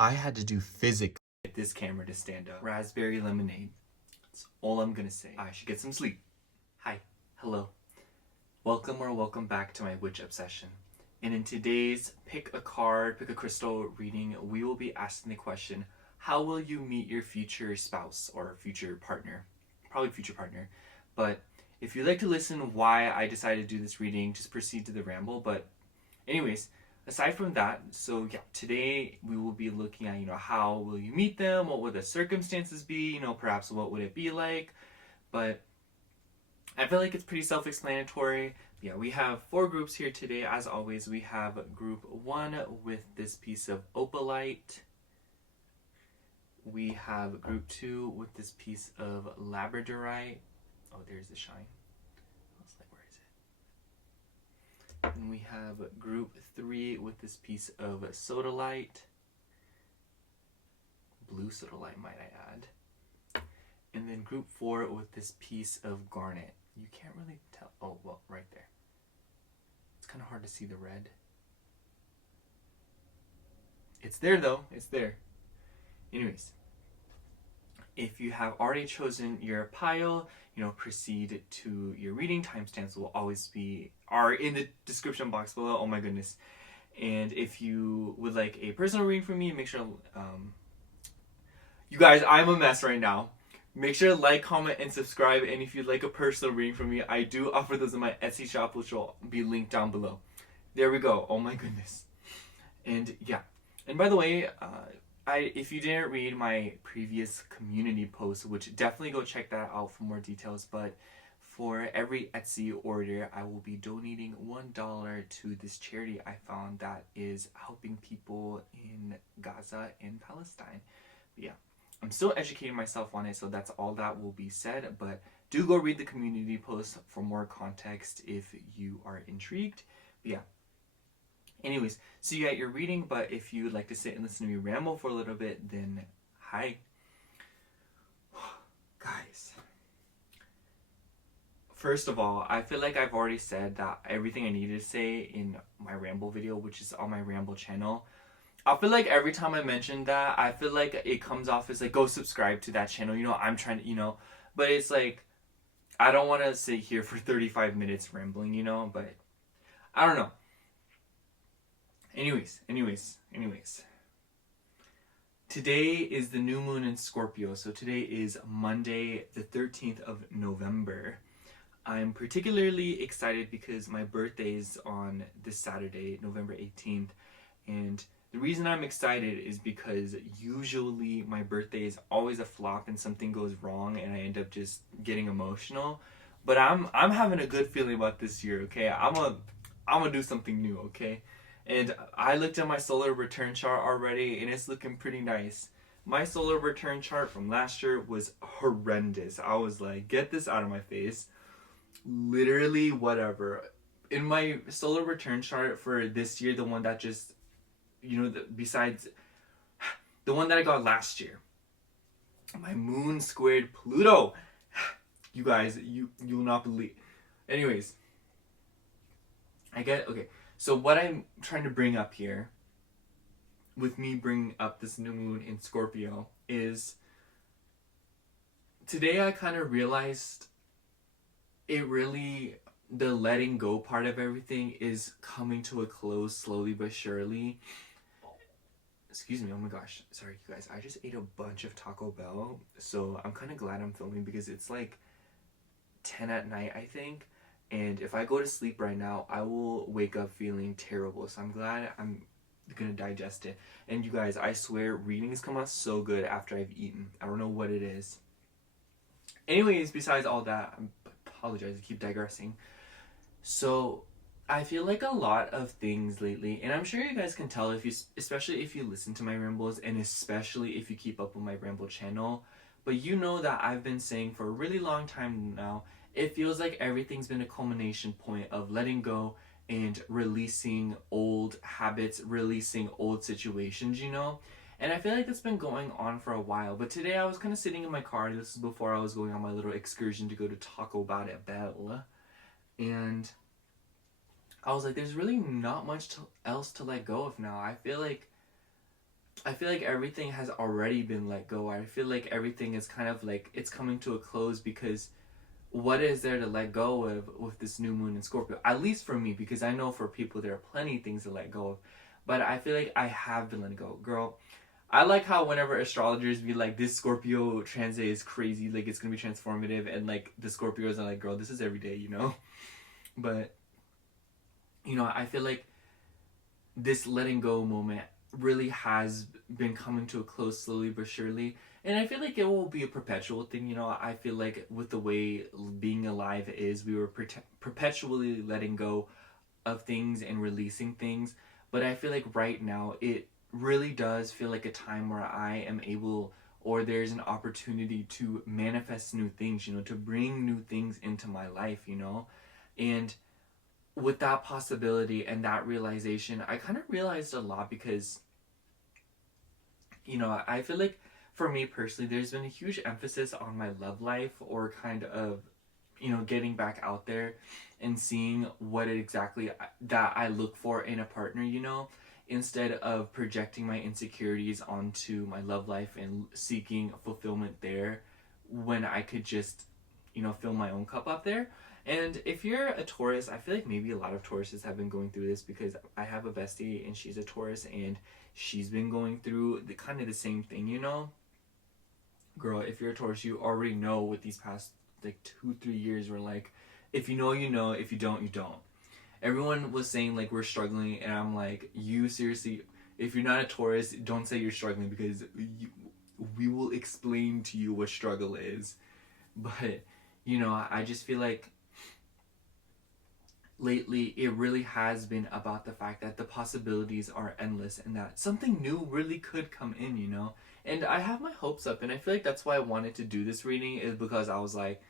I had to do physics get this camera to stand up. Raspberry lemonade. That's all I'm gonna say. I should get some sleep. Hi. Hello. Welcome back to my witch obsession. And in today's pick a card, pick a crystal reading, we will be asking the question, how will you meet your future spouse or future partner? Probably future partner. But if you'd like to listen why I decided to do this reading, just proceed to the ramble. But anyways, aside from that, so yeah, today we will be looking at, how will you meet them? What would the circumstances be? Perhaps what would it be like? But I feel like it's pretty self-explanatory. Yeah, we have 4 groups here today. As always, we have group 1 with this piece of opalite. We have group 2 with this piece of labradorite. Oh, there's the shine. I was like, where is it? And we have group 3 with this piece of sodalite. Blue sodalite, might I add. And then group 4 with this piece of garnet. You can't really tell. Oh, well, right there. It's kind of hard to see the red. It's there though. It's there. Anyways, if you have already chosen your pile, proceed to your reading. Timestamps will always are in the description box below. Oh my goodness. And if you would like a personal reading from me, make sure, you guys, I'm a mess right now. Make sure to like, comment, and subscribe. And if you'd like a personal reading from me, I do offer those in my Etsy shop, which will be linked down below. There we go. Oh my goodness. And yeah. And by the way, if you didn't read my previous community post, which definitely go check that out for more details, but for every Etsy order, I will be donating $1 to this charity I found that is helping people in Gaza and Palestine. But yeah, I'm still educating myself on it, so that's all that will be said, but do go read the community post for more context if you are intrigued. But yeah. Anyways, so you got your reading, but if you'd like to sit and listen to me ramble for a little bit, then hi. Guys. First of all, I feel like I've already said that everything I needed to say in my ramble video, which is on my ramble channel. I feel like every time I mention that, I feel like it comes off as like, go subscribe to that channel. I'm trying to, but it's like, I don't want to sit here for 35 minutes rambling, but I don't know. Anyways. Today is the new moon in Scorpio, so today is Monday, the 13th of November. I'm particularly excited because my birthday is on this Saturday, November 18th, and the reason I'm excited is because usually my birthday is always a flop and something goes wrong and I end up just getting emotional. But I'm having a good feeling about this year, okay? I'm gonna do something new, okay? And I looked at my solar return chart already and it's looking pretty nice. My solar return chart from last year was horrendous. I was like, get this out of my face. Literally whatever. In my solar return chart for this year, the one that just, besides the one that I got last year, my moon squared Pluto. You guys, you'll not believe. Anyways, okay. So what I'm trying to bring up here, with me bringing up this new moon in Scorpio, is today I kind of realized the letting go part of everything is coming to a close slowly but surely. Excuse me, oh my gosh. Sorry, you guys. I just ate a bunch of Taco Bell, so I'm kind of glad I'm filming because it's like 10 at night, I think. And if I go to sleep right now, I will wake up feeling terrible. So I'm glad I'm gonna digest it. And you guys, I swear, readings come out so good after I've eaten. I don't know what it is. Anyways, besides all that, I apologize, I keep digressing. So I feel like a lot of things lately, and I'm sure you guys can tell especially if you listen to my rambles, and especially if you keep up with my ramble channel. But you know that I've been saying for a really long time now, it feels like everything's been a culmination point of letting go and releasing old habits, releasing old situations, And I feel like that's been going on for a while. But today I was kind of sitting in my car. This is before I was going on my little excursion to go to Taco Bell. And I was like, there's really not much else to let go of now. I feel like I feel like everything has already been let go. I feel like everything is kind of like it's coming to a close because what is there to let go of with this new moon in Scorpio? At least for me, because I know for people there are plenty of things to let go of. But I feel like I have been letting go. Girl, I like how whenever astrologers be like, this Scorpio transit is crazy, like it's gonna be transformative, and like the Scorpios are like, girl, this is every day, you know? But, you know, I feel like this letting go moment really has been coming to a close slowly but surely. And I feel like it will be a perpetual thing, you know. I feel like with the way being alive is, we were perpetually letting go of things and releasing things. But I feel like right now it really does feel like a time where I am able, or there's an opportunity to manifest new things, you know, to bring new things into my life, you know. And with that possibility and that realization, I kind of realized a lot because, you know, I feel like for me personally, there's been a huge emphasis on my love life, or kind of, you know, getting back out there and seeing what it exactly that I look for in a partner, you know, instead of projecting my insecurities onto my love life and seeking fulfillment there, when I could just, you know, fill my own cup up there. And if you're a Taurus, I feel like maybe a lot of Tauruses have been going through this, because I have a bestie and she's a Taurus, and she's been going through the kind of the same thing, you know. Girl, if you're a Taurus, you already know with these past like 2-3 years, where like, if you know, you know, if you don't, you don't. Everyone was saying like we're struggling, and I'm like, you seriously, if you're not a Taurus, don't say you're struggling, because we will explain to you what struggle is. But, you know, I just feel like lately it really has been about the fact that the possibilities are endless, and that something new really could come in, you know. And I have my hopes up, and I feel like that's why I wanted to do this reading, is because I was like,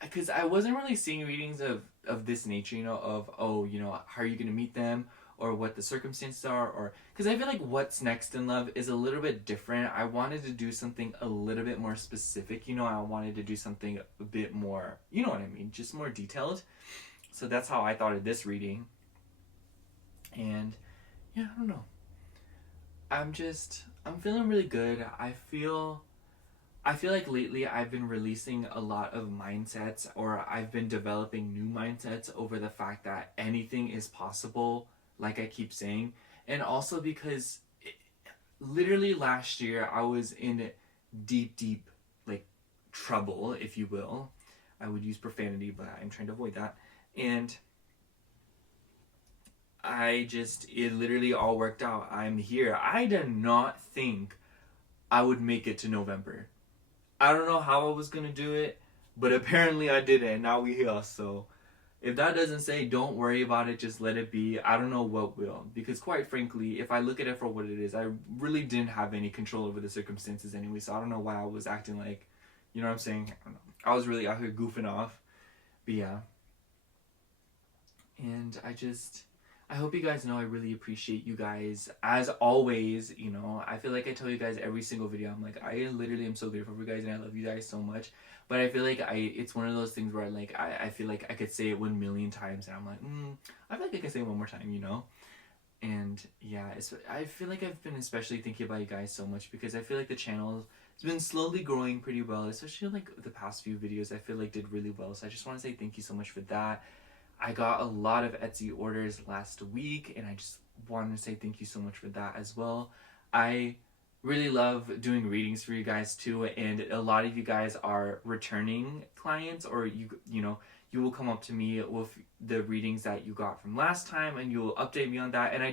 because I wasn't really seeing readings of this nature, you know, of, oh, you know, how are you going to meet them, or what the circumstances are, or because I feel like what's next in love is a little bit different. I wanted to do something a little bit more specific, you know. I wanted to do something a bit more, you know what I mean, just more detailed. So that's how I thought of this reading. And yeah, I don't know. I'm feeling really good. I feel like lately I've been releasing a lot of mindsets, or I've been developing new mindsets over the fact that anything is possible, like I keep saying. And also because literally last year I was in deep, like, trouble, if you will. I would use profanity, but I'm trying to avoid that. And it literally all worked out. I'm here. I did not think I would make it to November. I don't know how I was gonna do it, but apparently I did it, and now we here. So if that doesn't say don't worry about it, just let it be, I don't know what will. Because quite frankly, if I look at it for what it is, I really didn't have any control over the circumstances anyway, so I don't know why I was acting like, you know what I'm saying? I don't know. I was really out here goofing off. But yeah. And I hope you guys know I really appreciate you guys. As always, you know, I feel like I tell you guys every single video, I'm like, I literally am so grateful for you guys, and I love you guys so much. But I feel like it's one of those things where like I feel like I could say it 1,000,000 times, and I'm like, I feel like I can say it one more time, you know? And yeah, I feel like I've been especially thinking about you guys so much, because I feel like the channel has been slowly growing pretty well, especially like the past few videos I feel like did really well. So I just want to say thank you so much for that. I got a lot of Etsy orders last week, and I just wanted to say thank you so much for that as well. I really love doing readings for you guys too, and a lot of you guys are returning clients, or you know, you will come up to me with the readings that you got from last time, and you will update me on that. And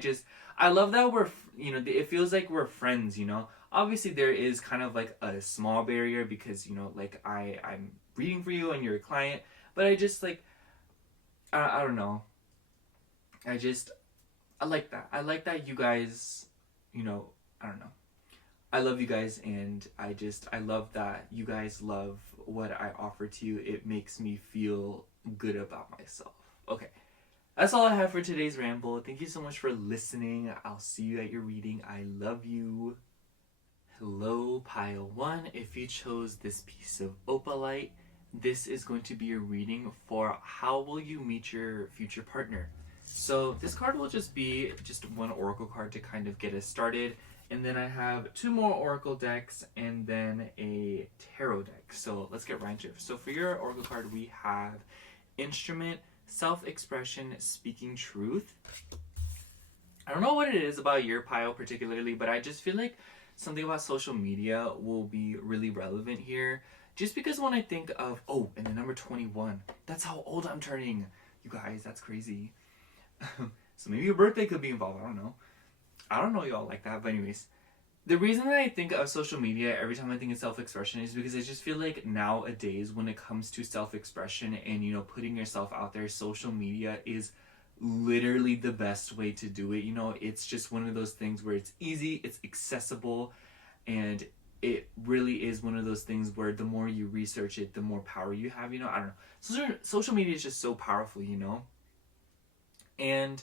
I love that we're, you know, it feels like we're friends, you know. Obviously there is kind of like a small barrier, because, you know, like I'm reading for you and you're a client, but I just like, I don't know. I like that. I like that you guys, you know, I don't know. I love you guys, and I love that you guys love what I offer to you. It makes me feel good about myself. Okay. That's all I have for today's ramble. Thank you so much for listening. I'll see you at your reading. I love you. Hello, pile 1. If you chose this piece of opalite, this is going to be your reading for how will you meet your future partner. So this card will just be one oracle card to kind of get us started. And then I have 2 more oracle decks and then a tarot deck. So let's get right into it. So for your oracle card, we have instrument, self-expression, speaking truth. I don't know what it is about your pile particularly, but I just feel like something about social media will be really relevant here. Just because when I think of, oh, and the number 21, that's how old I'm turning. You guys, that's crazy. So maybe your birthday could be involved. I don't know y'all like that, but anyways. The reason that I think of social media every time I think of self-expression is because I just feel like nowadays when it comes to self-expression and, you know, putting yourself out there, social media is literally the best way to do it. You know, it's just one of those things where it's easy, it's accessible, and it really is one of those things where the more you research it, the more power you have. You know, I don't know. Social media is just so powerful, you know? And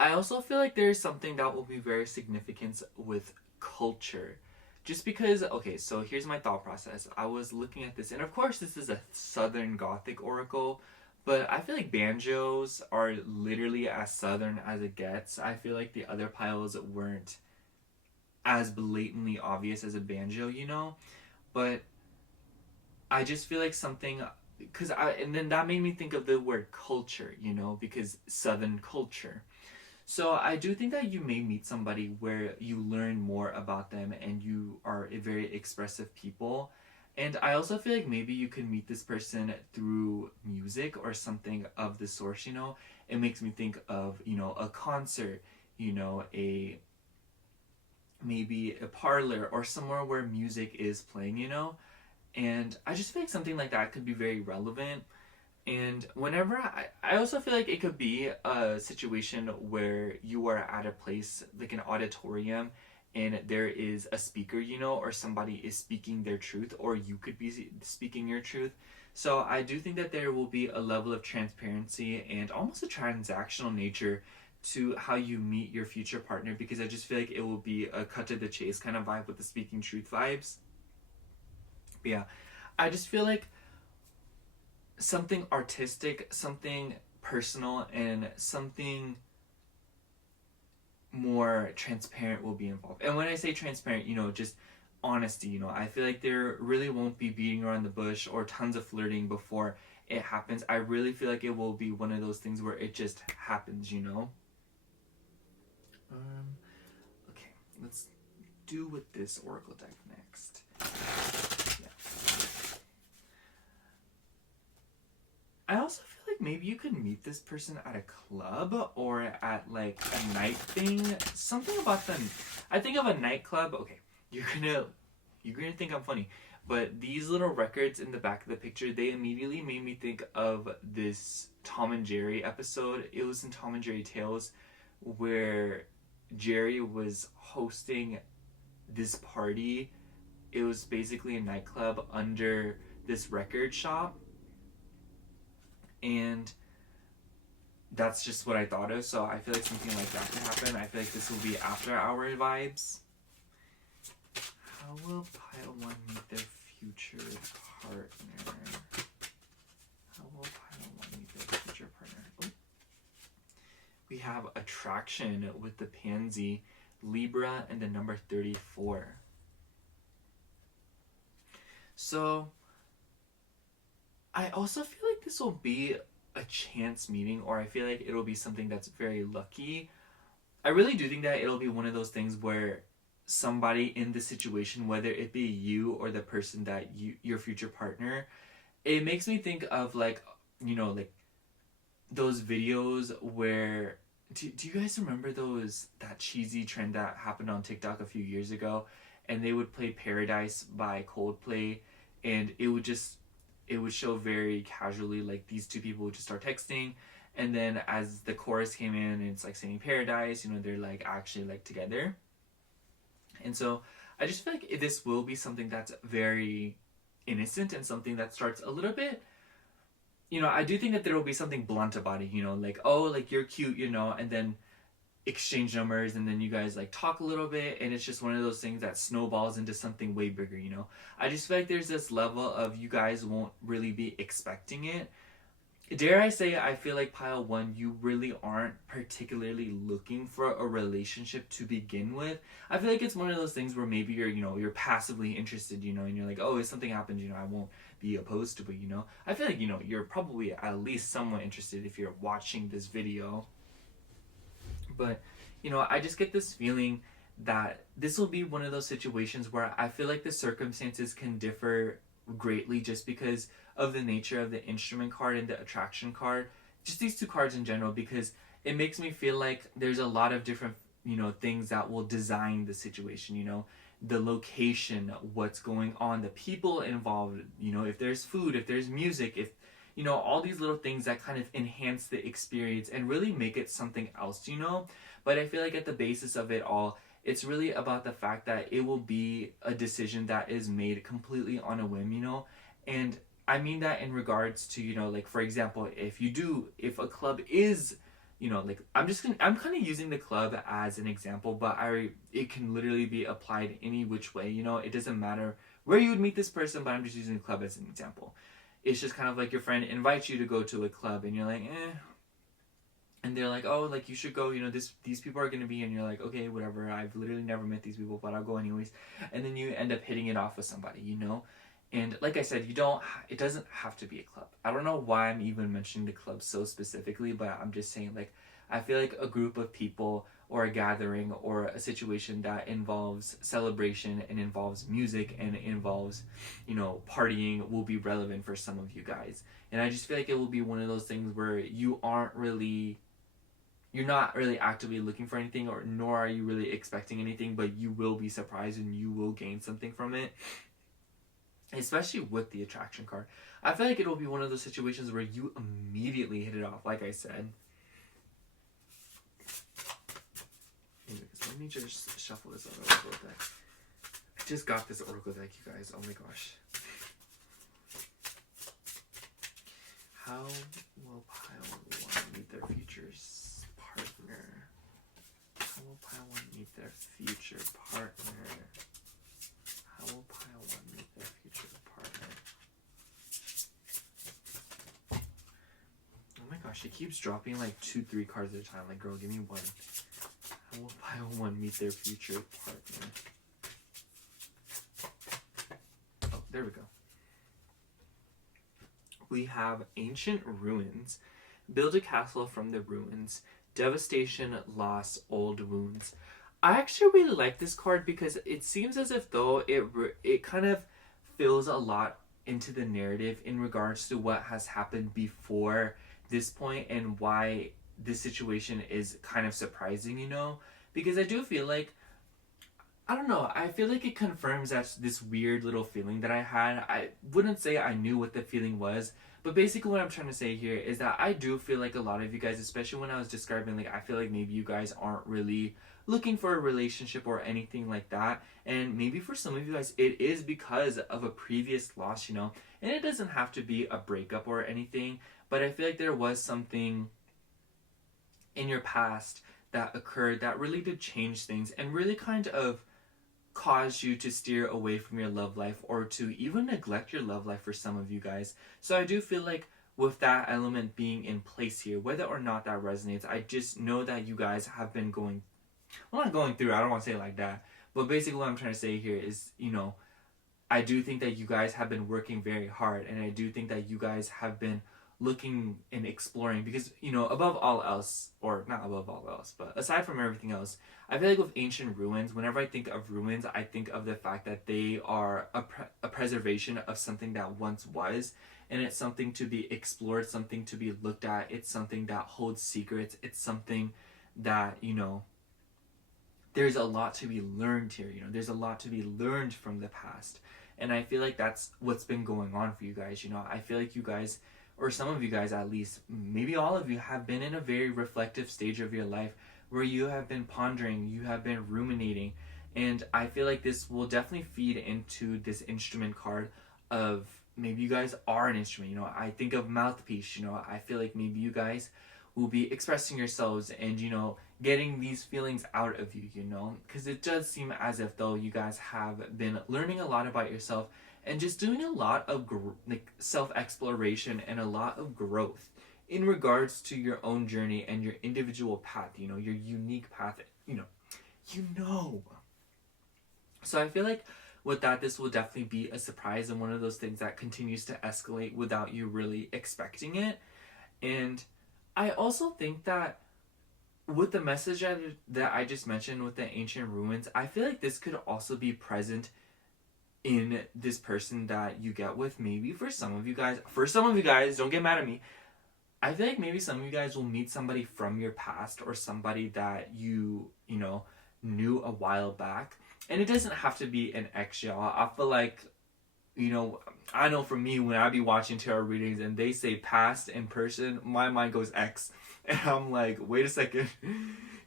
I also feel like there's something that will be very significant with culture. Just because, okay, so here's my thought process. I was looking at this, and of course this is a Southern Gothic oracle, but I feel like banjos are literally as Southern as it gets. I feel like the other piles weren't as blatantly obvious as a banjo, you know? But I just feel like something, and then that made me think of the word culture, you know, because Southern culture. So I do think that you may meet somebody where you learn more about them and you are a very expressive people. And I also feel like maybe you can meet this person through music or something of the source, you know? It makes me think of, you know, a concert, you know, maybe a parlor or somewhere where music is playing, you know? And I just feel like something like that could be very relevant. And whenever I also feel like it could be a situation where you are at a place like an auditorium and there is a speaker, you know, or somebody is speaking their truth, or you could be speaking your truth. So I do think that there will be a level of transparency and almost a transactional nature to how you meet your future partner, because I just feel like it will be a cut to the chase kind of vibe with the speaking truth vibes. But yeah, I just feel like something artistic, something personal, and something more transparent will be involved. And when I say transparent, you know, just honesty, you know, I feel like there really won't be beating around the bush or tons of flirting before it happens. I really feel like it will be one of those things where it just happens, you know? Okay, let's do with this oracle deck next. Yeah. I also feel like maybe you could meet this person at a club or at like a night thing. Something about them. I think of a nightclub. Okay, you're gonna think I'm funny, but these little records in the back of the picture, they immediately made me think of this Tom and Jerry episode. It was in Tom and Jerry Tales where Jerry was hosting this party. It was basically a nightclub under this record shop. And that's just what I thought of. So I feel like something like that could happen. I feel like this will be after hour vibes. How will pile one meet their future partner? How will pile one meet their future partner? Oh. We have attraction with the pansy, Libra, and the number 34. So I also feel like this will be a chance meeting, or I feel like it'll be something that's very lucky. I really do think that it'll be one of those things where somebody in the situation, whether it be you or the person that your future partner, it makes me think of like, you know, like those videos where do you guys remember that cheesy trend that happened on TikTok a few years ago, and they would play Paradise by Coldplay, and it would show very casually like these two people would just start texting, and then as the chorus came in and it's like singing Paradise, you know, they're like actually like together. And so I just feel like this will be something that's very innocent and something that starts a little bit, you know, I do think that there will be something blunt about it, you know, like, oh, like you're cute, you know, and then exchange numbers, and then you guys like talk a little bit, and it's just one of those things that snowballs into something way bigger, you know. I just feel like there's this level of you guys won't really be expecting it. dare I say, I feel like pile one, you really aren't particularly looking for a relationship to begin with. I feel like it's one of those things where maybe you're, you're passively interested, and you're like, oh, if something happens, I won't be opposed to it. I feel like, you're probably at least somewhat interested if you're watching this video. But, I just get this feeling that this will be one of those situations where I feel like the circumstances can differ greatly just because of the nature of the instrument card and the attraction card. Just these two cards in general, because it makes me feel like there's a lot of different, things that will design the situation, the location, what's going on, the people involved, if there's food, if there's music, if all these little things that kind of enhance the experience and really make it something else, But I feel like at the basis of it all, it's really about the fact that it will be a decision that is made completely on a whim, And I mean that in regards to, like, for example, if a club is, like, I'm kind of using the club as an example, but it can literally be applied any which way, It doesn't matter where you would meet this person, but I'm just using the club as an example. It's just kind of like your friend invites you to go to a club and you're like, and they're like, oh, like, you should go, these people are going to be, and you're like, okay, whatever, I've literally never met these people, but I'll go anyways. And then you end up hitting it off with somebody, And like I said, it doesn't have to be a club. I don't know why I'm even mentioning the club so specifically, but I'm just saying, like, I feel like a group of people or a gathering or a situation that involves celebration and involves music and involves, partying will be relevant for some of you guys. And I just feel like it will be one of those things where you're not really actively looking for anything, or nor are you really expecting anything, but you will be surprised and you will gain something from it. Especially with the attraction card. I feel like it'll be one of those situations where you immediately hit it off, like I said. Anyways, let me just shuffle this out of the Oracle deck. I just got this Oracle deck, you guys. Oh my gosh. How will pile one meet their future partner? How will pile one meet their future partner? How will pile one meet their future partner? Oh my gosh, it keeps dropping like 2-3 cards at a time. Like, girl, give me one. How will pile one meet their future partner? Oh, there we go. We have Ancient Ruins. Build a castle from the ruins. Devastation, loss, old wounds. I actually really like this card because it seems as if though it kind of fills a lot into the narrative in regards to what has happened before this point and why this situation is kind of surprising, Because I do feel like, I don't know, I feel like it confirms that this weird little feeling that I had. I wouldn't say I knew what the feeling was, but basically what I'm trying to say here is that I do feel like a lot of you guys, especially when I was describing, like, I feel like maybe you guys aren't really looking for a relationship or anything like that, and maybe for some of you guys it is because of a previous loss, and it doesn't have to be a breakup or anything, but I feel like there was something in your past that occurred that really did change things and really kind of caused you to steer away from your love life or to even neglect your love life for some of you guys. So I do feel like with that element being in place here, whether or not that resonates, I just know that you guys have been not going through, I don't want to say it like that, but basically what I'm trying to say here is, I do think that you guys have been working very hard, and I do think that you guys have been looking and exploring because, above all else, or not above all else, but aside from everything else, I feel like with Ancient Ruins, whenever I think of ruins, I think of the fact that they are a preservation of something that once was, and it's something to be explored, something to be looked at, it's something that holds secrets, it's something that, there's a lot to be learned here, there's a lot to be learned from the past, and I feel like that's what's been going on for you guys, I feel like you guys, or some of you guys at least, maybe all of you, have been in a very reflective stage of your life where you have been pondering, you have been ruminating, and I feel like this will definitely feed into this instrument card of maybe you guys are an instrument, I think of mouthpiece, I feel like maybe you guys will be expressing yourselves and, getting these feelings out of you, because it does seem as if though you guys have been learning a lot about yourself and just doing a lot of self-exploration and a lot of growth. in regards to your own journey and your individual path, you know, your unique path, you know. So I feel like with that, this will definitely be a surprise and one of those things that continues to escalate without you really expecting it. And I also think that with the message that I just mentioned with the ancient ruins, I feel like this could also be present in this person that you get with. Maybe for some of you guys, don't get mad at me. I feel like maybe some of you guys will meet somebody from your past or somebody that you know, knew a while back. And it doesn't have to be an ex, y'all. I feel like, you know, I know for me, when I be watching tarot readings and they say past in person, my mind goes ex. And I'm like, wait a second,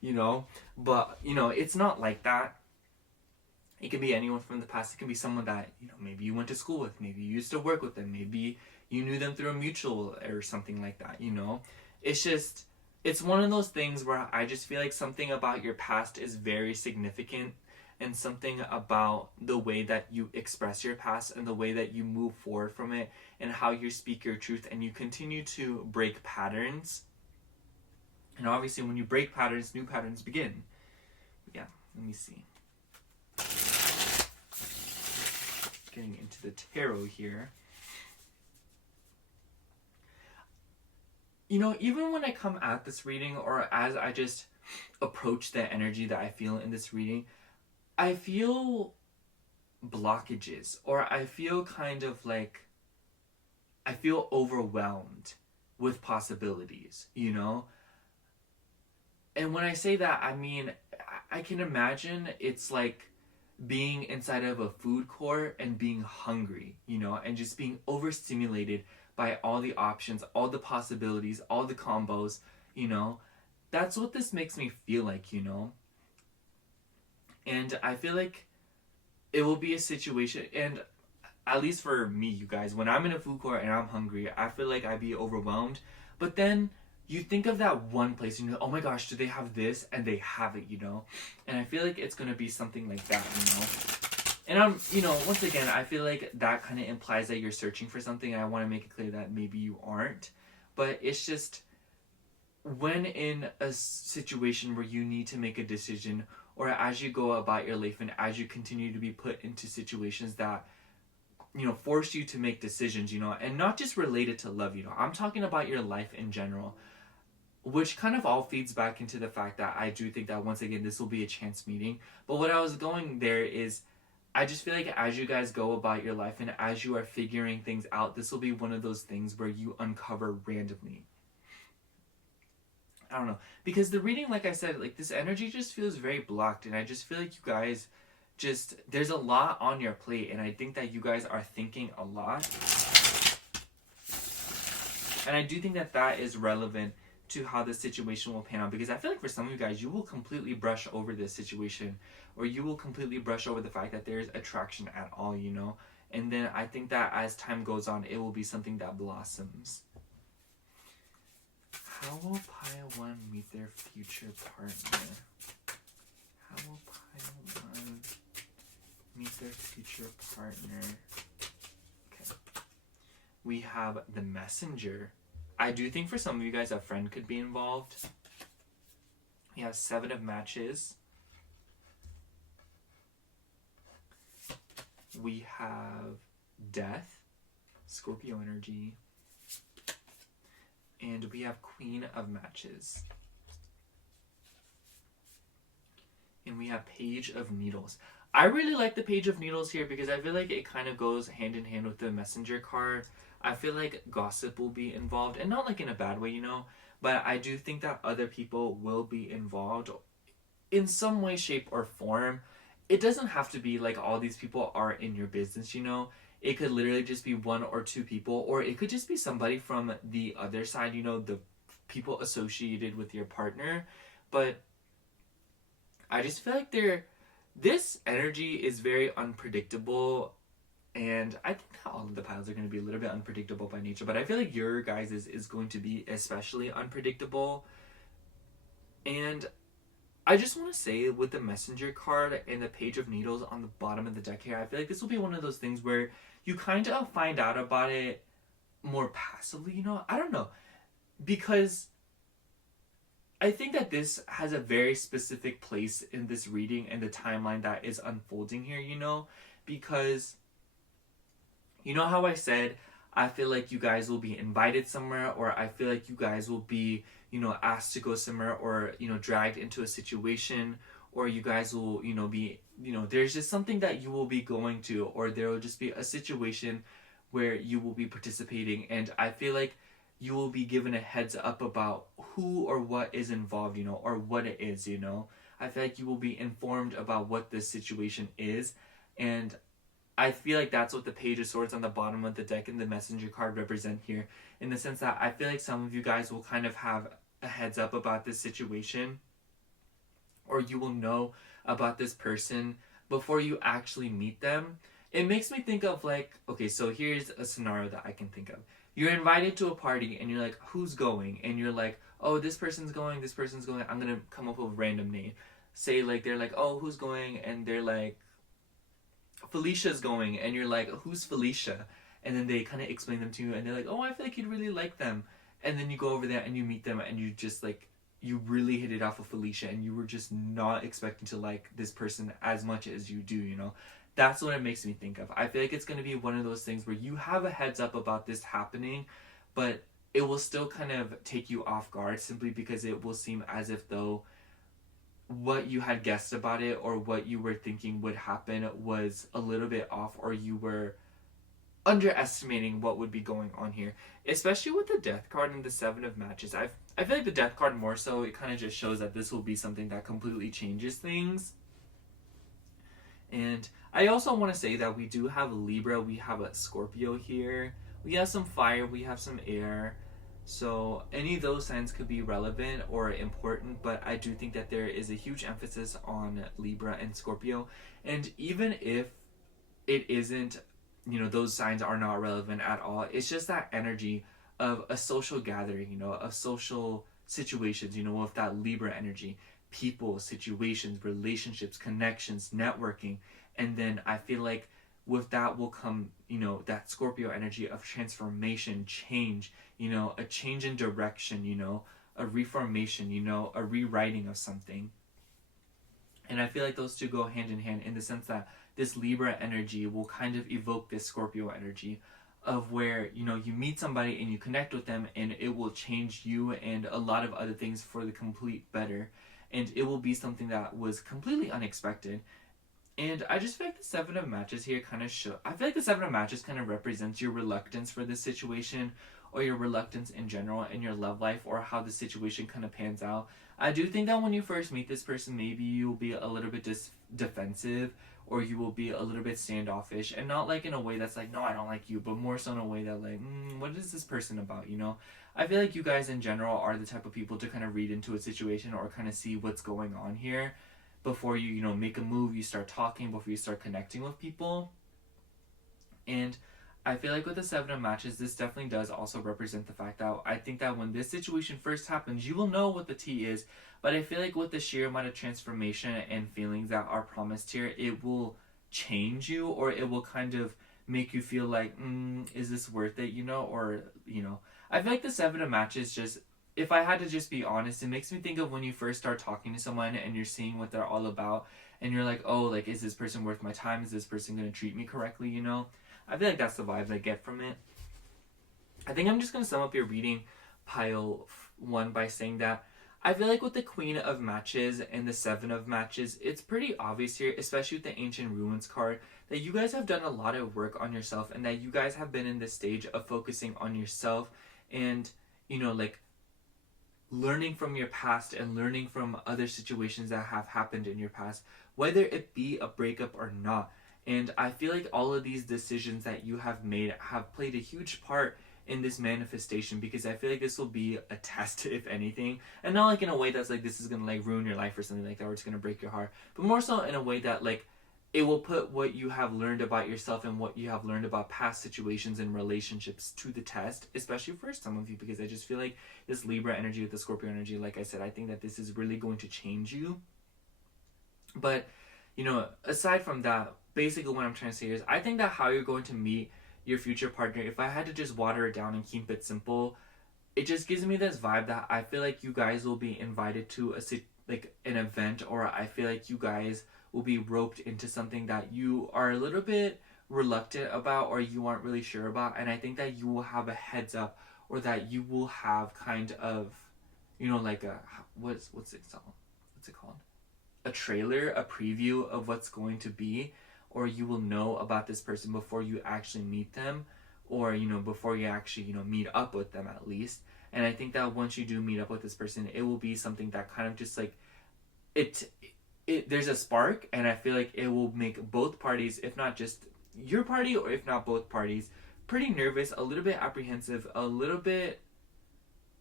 you know? But, you know, it's not like that. It can be anyone from the past. It can be someone that, you know, maybe you went to school with. Maybe you used to work with them. Maybe you knew them through a mutual or something like that, you know? It's just, it's one of those things where I just feel like something about your past is very significant, and something about the way that you express your past and the way that you move forward from it and how you speak your truth and you continue to break patterns. And obviously when you break patterns, new patterns begin. Yeah, let me see. Getting into the tarot here. You know, even when I come at this reading, or as I just approach the energy that I feel in this reading, I feel blockages, or I feel kind of like, I feel overwhelmed with possibilities, you know? And when I say that, I mean, I can imagine it's like being inside of a food court and being hungry, you know, and just being overstimulated by all the options, all the possibilities, all the combos, you know. That's what this makes me feel like, you know. And I feel like it will be a situation, and at least for me, you guys, when I'm in a food court and I'm hungry, I feel like I'd be overwhelmed. But then you think of that one place and you're like, oh my gosh, do they have this? And they have it, you know? And I feel like it's going to be something like that, you know? And I'm, you know, once again, I feel like that kind of implies that you're searching for something, and I want to make it clear that maybe you aren't. But it's just, when in a situation where you need to make a decision, or as you go about your life and as you continue to be put into situations that, you know, force you to make decisions, you know, and not just related to love, you know, I'm talking about your life in general, which kind of all feeds back into the fact that I do think that, once again, this will be a chance meeting. But what I was going there is, I just feel like as you guys go about your life and as you are figuring things out, this will be one of those things where you uncover randomly. I don't know. Because the reading, like I said, like, this energy just feels very blocked. And I just feel like you guys just, there's a lot on your plate. And I think that you guys are thinking a lot. And I do think that that is relevant to how the situation will pan out. Because I feel like for some of you guys, you will completely brush over this situation. Or you will completely brush over the fact that there's attraction at all, you know. And then I think that as time goes on, it will be something that blossoms. How will Pile 1 meet their future partner? How will Pile 1 meet their future partner? Okay. We have the Messenger. I do think for some of you guys, a friend could be involved. We have 7 of Matches. We have Death, Scorpio energy. And we have Queen of Matches. And we have Page of Needles. I really like the Page of Needles here because I feel like it kind of goes hand in hand with the Messenger card. I feel like gossip will be involved, and not like in a bad way, you know, but I do think that other people will be involved in some way, shape, or form. It doesn't have to be like all these people are in your business, you know. It could literally just be 1 or 2 people, or it could just be somebody from the other side, you know, the people associated with your partner. But I just feel like this energy is very unpredictable, and I think that all of the piles are going to be a little bit unpredictable by nature, but I feel like your guys' is going to be especially unpredictable. And I just want to say, with the Messenger card and the Page of Needles on the bottom of the deck here, I feel like this will be one of those things where you kind of find out about it more passively, you know? I don't know. because I think that this has a very specific place in this reading and the timeline that is unfolding here, because you know how I said I feel like you guys will be invited somewhere, or I feel like you guys will be, asked to go somewhere, or, dragged into a situation, or you guys will, be, there's just something that you will be going to, or there will just be a situation where you will be participating. And I feel like you will be given a heads up about who or what is involved, or what it is, I feel like you will be informed about what this situation is. And I feel like that's what the Page of Swords on the bottom of the deck and the Messenger card represent here, in the sense that I feel like some of you guys will kind of have a heads up about this situation, or you will know about this person before you actually meet them. It makes me think of like, okay, so here's a scenario that I can think of. You're invited to a party and you're like, who's going? And you're like, oh, this person's going, I'm gonna come up with a random name. Say like, they're like, oh, who's going? And they're like, Felicia's going. And you're like, who's Felicia? And then they kind of explain them to you, and they're like, oh, I feel like you'd really like them. And then you go over there and you meet them, and you just like, you really hit it off with Felicia, and you were just not expecting to like this person as much as you do, That's what it makes me think of. I feel like it's going to be one of those things where you have a heads up about this happening, but it will still kind of take you off guard, simply because it will seem as if though what you had guessed about it, or what you were thinking would happen, was a little bit off, or you were underestimating what would be going on here, especially with the Death card and the Seven of Matches. I feel like the Death card more so, it kind of just shows that this will be something that completely changes things. And I also want to say that we do have Libra, we have a Scorpio here, we have some fire, we have some air, so any of those signs could be relevant or important, but I do think that there is a huge emphasis on Libra and Scorpio. And even if it isn't, those signs are not relevant at all, it's just that energy of a social gathering, of social situations, with that Libra energy, people, situations, relationships, connections, networking. And then I feel like with that will come, that Scorpio energy of transformation, change, a change in direction, a reformation, a rewriting of something. And I feel like those two go hand in hand, in the sense that this Libra energy will kind of evoke this Scorpio energy of where, you meet somebody and you connect with them, and it will change you and a lot of other things for the complete better. And it will be something that was completely unexpected. And I just feel like the Seven of Matches here kind of I feel like the Seven of Matches kind of represents your reluctance for this situation, or your reluctance in general in your love life, or how the situation kind of pans out. I do think that when you first meet this person, maybe you'll be a little bit defensive, or you will be a little bit standoffish, and not like in a way that's like, no, I don't like you, but more so in a way that like, what is this person about, I feel like you guys in general are the type of people to kind of read into a situation, or kind of see what's going on here before you, make a move, you start talking, before you start connecting with people. And I feel like with the Seven of Matches, this definitely does also represent the fact that I think that when this situation first happens, you will know what the tea is, but I feel like with the sheer amount of transformation and feelings that are promised here, it will change you, or it will kind of make you feel like, is this worth it, or, I feel like the Seven of Matches just, if I had to just be honest, it makes me think of when you first start talking to someone and you're seeing what they're all about, and you're like, oh, like, is this person worth my time? Is this person going to treat me correctly, I feel like that's the vibe I get from it. I think I'm just going to sum up your reading pile 1 by saying that I feel like with the Queen of Matches and the Seven of Matches, it's pretty obvious here, especially with the Ancient Ruins card, that you guys have done a lot of work on yourself, and that you guys have been in this stage of focusing on yourself and, like, learning from your past and learning from other situations that have happened in your past, whether it be a breakup or not. And I feel like all of these decisions that you have made have played a huge part in this manifestation, because I feel like this will be a test, if anything, and not like in a way that's like this is gonna like ruin your life or something like that, or it's gonna break your heart, but more so in a way that like it will put what you have learned about yourself and what you have learned about past situations and relationships to the test, especially for some of you, because I just feel like this Libra energy with the Scorpio energy, like I said, I think that this is really going to change you. But, aside from that, basically what I'm trying to say is, I think that how you're going to meet your future partner, if I had to just water it down and keep it simple, it just gives me this vibe that I feel like you guys will be invited to an event, or I feel like you guys will be roped into something that you are a little bit reluctant about or you aren't really sure about, and I think that you will have a heads up, or that you will have kind of, like a what's it called, a trailer, a preview of what's going to be, or you will know about this person before you actually meet them, or before you actually meet up with them at least. And I think that once you do meet up with this person, it will be something that kind of just like it there's a spark, and I feel like it will make both parties, if not just your party, or if not both parties, pretty nervous, a little bit apprehensive, a little bit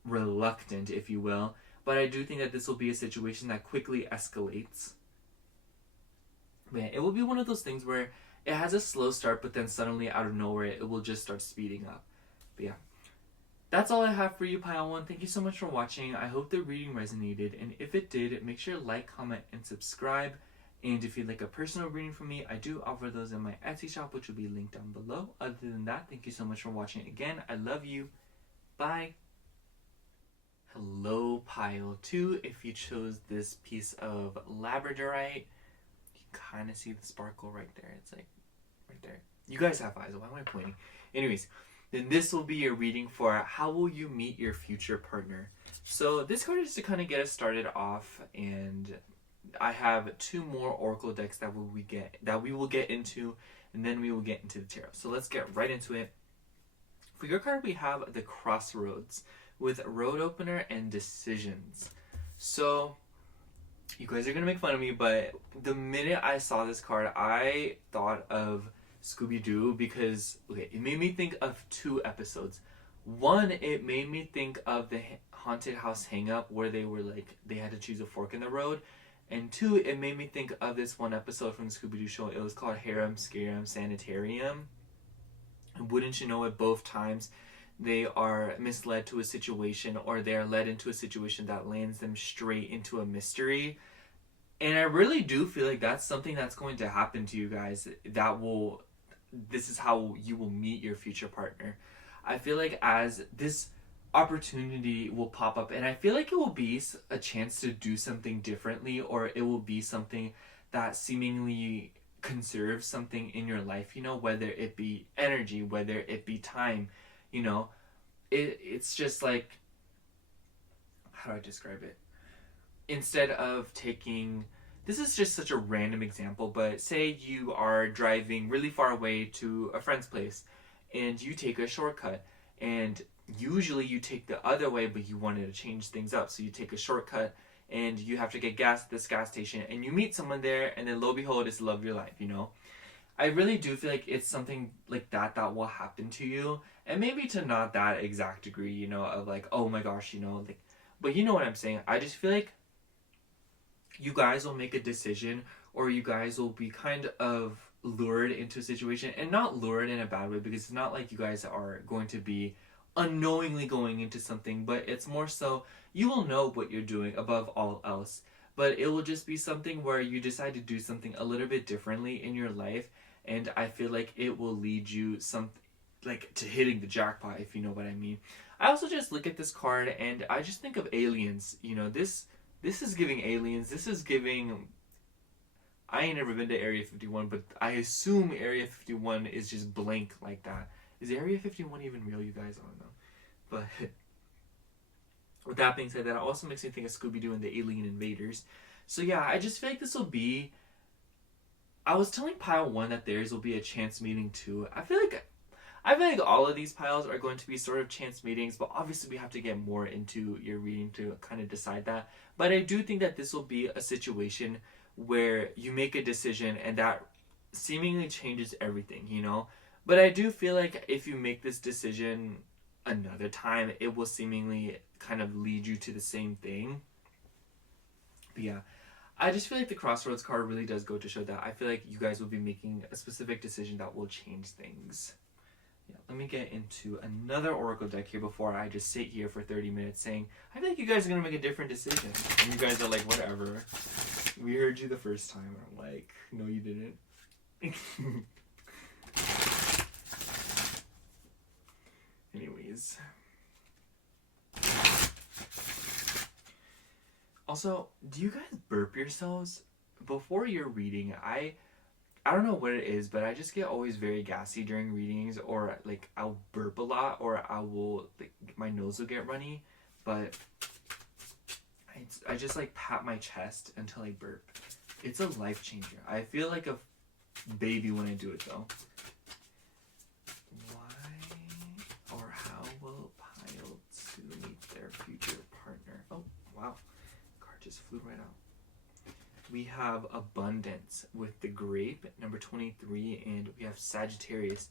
reluctant, if you will. But I do think that this will be a situation that quickly escalates. Man, it will be one of those things where it has a slow start, but then suddenly out of nowhere, it will just start speeding up. But yeah, that's all I have for you, Pile 1. Thank you so much for watching. I hope the reading resonated, and if it did, make sure to like, comment, and subscribe. And if you'd like a personal reading from me, I do offer those in my Etsy shop, which will be linked down below. Other than that, thank you so much for watching again. I love you. Bye. Hello, Pile 2. If you chose this piece of labradorite, you can kind of see the sparkle right there. It's like right there. You guys have eyes. Why am I pointing? Anyways, then this will be your reading for how will you meet your future partner. So this card is to kind of get us started off, and I have 2 more oracle decks that we will get into, and then we will get into the tarot. So let's get right into it. For your card, we have the Crossroads with Road Opener and Decisions. So you guys are gonna make fun of me, but the minute I saw this card, I thought of Scooby-Doo, because it made me think of 2 episodes. One, it made me think of the haunted house hang-up where they had to choose a fork in the road. And 2, it made me think of this one episode from the Scooby-Doo show. It was called Harem Scarum Sanitarium. And wouldn't you know it, both times they are misled to a situation, or they are led into a situation that lands them straight into a mystery. And I really do feel like that's something that's going to happen to you guys. This is how you will meet your future partner. I feel like as this opportunity will pop up, and I feel like it will be a chance to do something differently, or it will be something that seemingly conserves something in your life, whether it be energy, whether it be time, it's just like, how do I describe it? Instead of taking, this is just such a random example, but say you are driving really far away to a friend's place and you take a shortcut, and usually you take the other way, but you wanted to change things up, so you take a shortcut and you have to get gas at this gas station, and you meet someone there, and then lo and behold, it's the love of your life. I really do feel like it's something like that will happen to you, and maybe to not that exact degree, of like, oh my gosh, but you know what I'm saying. I just feel like you guys will make a decision, or you guys will be kind of lured into a situation, and not lured in a bad way, because it's not like you guys are going to be unknowingly going into something, but it's more so you will know what you're doing above all else, but it will just be something where you decide to do something a little bit differently in your life, and I feel like it will lead you to hitting the jackpot, if you know what I mean. I also just look at this card and I just think of aliens. This is giving aliens. This is giving, I ain't never been to Area 51, but I assume Area 51 is just blank like that. Is Area 51 even real, you guys? I don't know. But with that being said, that also makes me think of Scooby-Doo and the Alien Invaders. So yeah, I just feel like this will be, I was telling Pile 1 that theirs will be a chance meeting too. I feel like all of these piles are going to be sort of chance meetings, but obviously we have to get more into your reading to kind of decide that. But I do think that this will be a situation where you make a decision and that seemingly changes everything, But I do feel like if you make this decision another time, it will seemingly kind of lead you to the same thing. But yeah, I just feel like the Crossroads card really does go to show that I feel like you guys will be making a specific decision that will change things. Yeah, let me get into another oracle deck here before I just sit here for 30 minutes saying, I feel like you guys are going to make a different decision. And you guys are like, whatever. We heard you the first time. And I'm like, no, you didn't. Anyways. Also, do you guys burp yourselves before you're reading? I don't know what it is, but I just get always very gassy during readings, or like I'll burp a lot, or I will like my nose will get runny, but I just like pat my chest until I burp. It's a life changer. I feel like a baby when I do it though. Why or how will Pile 2 meet their future partner? Oh, wow. Card just flew right out. We have Abundance with the Grape, number 23, and we have Sagittarius.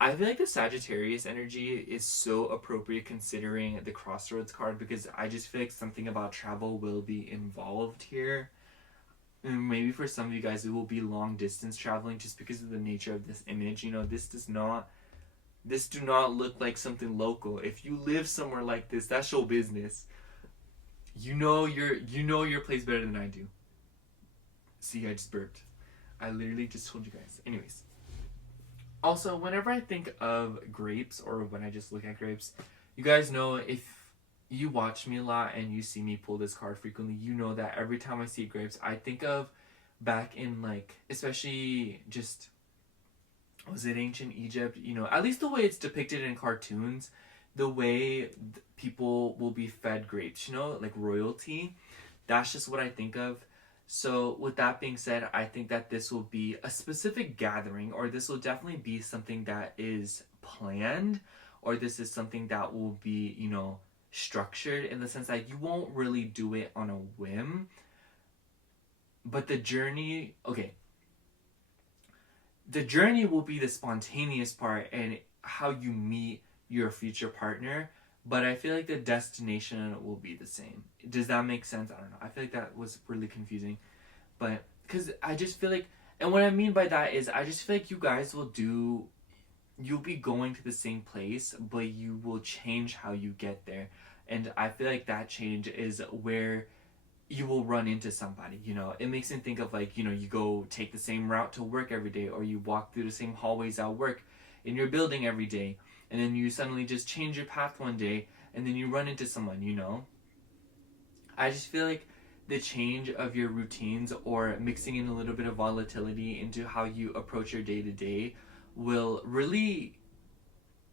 I feel like the Sagittarius energy is so appropriate considering the Crossroads card, because I just feel like something about travel will be involved here. And maybe for some of you guys it will be long distance traveling just because of the nature of this image. You know, this do not look like something local. If you live somewhere like this, that's your business. You know your place better than I do. See, I just burped. I literally just told you guys. Anyways. Also, whenever I think of grapes, or when I just look at grapes, you guys know, if you watch me a lot and you see me pull this card frequently, you know that every time I see grapes, I think of back in, like, especially just, was it ancient Egypt? You know, at least the way it's depicted in cartoons, the way people will be fed grapes, you know, like royalty. That's just what I think of. So with that being said, I think that this will be a specific gathering, or this will definitely be something that is planned, or this is something that will be, you know, structured, in the sense that you won't really do it on a whim. But the journey will be the spontaneous part and how you meet your future partner. But I feel like the destination will be the same. Does that make sense? I don't know. I feel like that was really confusing. But, because I just feel like, and what I mean by that is, I just feel like you guys you'll be going to the same place, but you will change how you get there. And I feel like that change is where you will run into somebody, you know. It makes me think of, like, you know, you go take the same route to work every day, or you walk through the same hallways at work in your building every day. And then you suddenly just change your path one day, and then you run into someone, you know? I just feel like the change of your routines, or mixing in a little bit of volatility into how you approach your day-to-day, will really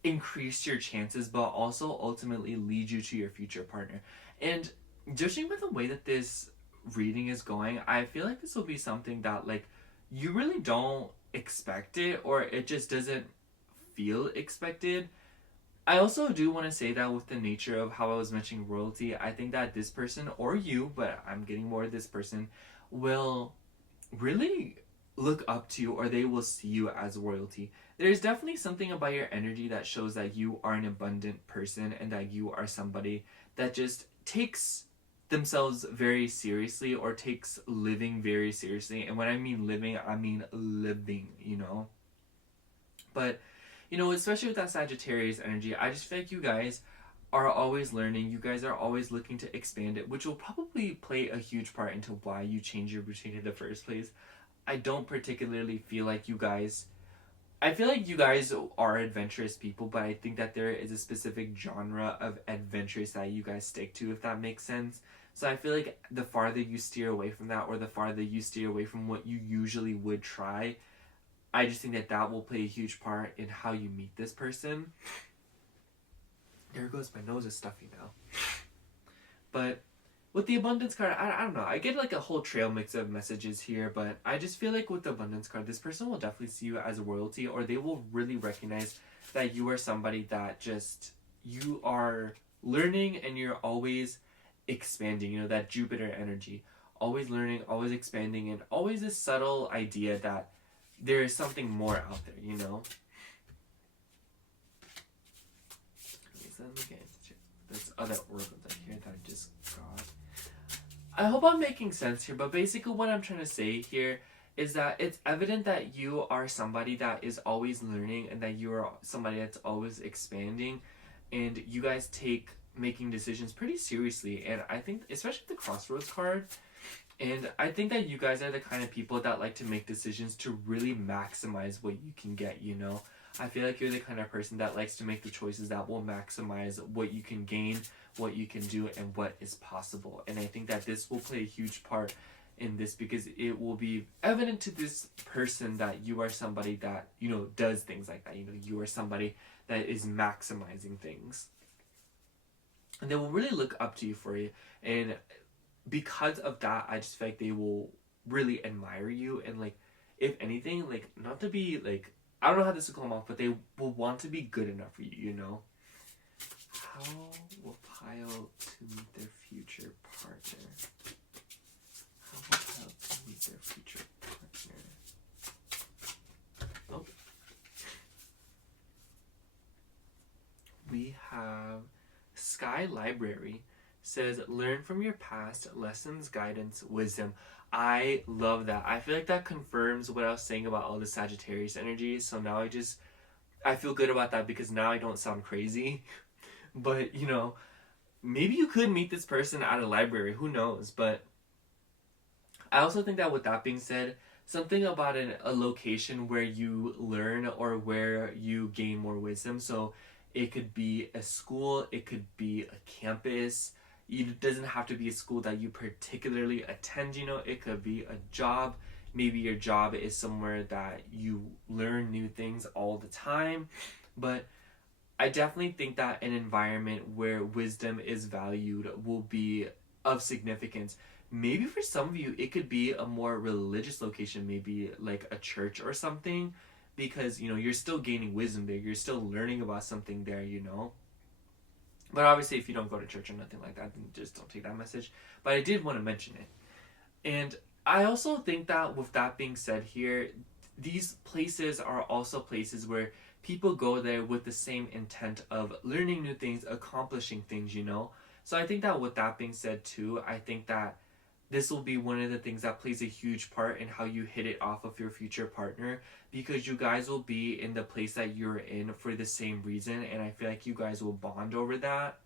increase your chances, but also ultimately lead you to your future partner. And judging by the way that this reading is going, I feel like this will be something that, like, you really don't expect it, or it just doesn't feel expected. I also do want to say that with the nature of how I was mentioning royalty, I think that this person, or you, but I'm getting more of this person, will really look up to you, or they will see you as royalty. There's definitely something about your energy that shows that you are an abundant person, and that you are somebody that just takes themselves very seriously, or takes living very seriously. And when I mean living, I mean living, you know? But, you know, especially with that Sagittarius energy, I just feel like you guys are always learning. You guys are always looking to expand it, which will probably play a huge part into why you change your routine in the first place. I don't particularly feel like you guys... I feel like you guys are adventurous people, but I think that there is a specific genre of adventures that you guys stick to, if that makes sense. So I feel like the farther you steer away from that, or the farther you steer away from what you usually would try, I just think that that will play a huge part in how you meet this person. There goes, my nose is stuffy now. But with the Abundance card, I don't know. I get like a whole trail mix of messages here, but I just feel like with the Abundance card, this person will definitely see you as a royalty, or they will really recognize that you are somebody that just, you are learning and you're always expanding, you know, that Jupiter energy. Always learning, always expanding, and always this subtle idea that there is something more out there, you know? There's other oracles out here that I just got. I hope I'm making sense here, but basically what I'm trying to say here is that it's evident that you are somebody that is always learning, and that you are somebody that's always expanding, and you guys take making decisions pretty seriously. And I think, especially the Crossroads card, And I think that you guys are the kind of people that like to make decisions to really maximize what you can get, you know? I feel like you're the kind of person that likes to make the choices that will maximize what you can gain, what you can do, and what is possible. And I think that this will play a huge part in this because it will be evident to this person that you are somebody that, you know, does things like that. You know, you are somebody that is maximizing things. And they will really look up to you for it. And because of that, I just feel like they will really admire you. And like, if anything, like, not to be like, I don't know how this will come off, but they will want to be good enough for you, you know? How will Pile to meet their future partner? How will Pile to meet their future partner? Oh. We have Sky Library says, learn from your past, lessons, guidance, wisdom. I love that. I feel like that confirms what I was saying about all the Sagittarius energy. So now I feel good about that because now I don't sound crazy. But, you know, maybe you could meet this person at a library. Who knows? But I also think that with that being said, something about a location where you learn or where you gain more wisdom. So it could be a school, it could be a campus. It doesn't have to be a school that you particularly attend, you know, it could be a job. Maybe your job is somewhere that you learn new things all the time. But I definitely think that an environment where wisdom is valued will be of significance. Maybe for some of you, it could be a more religious location, maybe like a church or something, because, you know, you're still gaining wisdom there. You're still learning about something there, you know. But obviously, if you don't go to church or nothing like that, then just don't take that message. But I did want to mention it. And I also think that with that being said here, these places are also places where people go there with the same intent of learning new things, accomplishing things, you know? So I think that with that being said too, I think that this will be one of the things that plays a huge part in how you hit it off of your future partner, because you guys will be in the place that you're in for the same reason, and I feel like you guys will bond over that.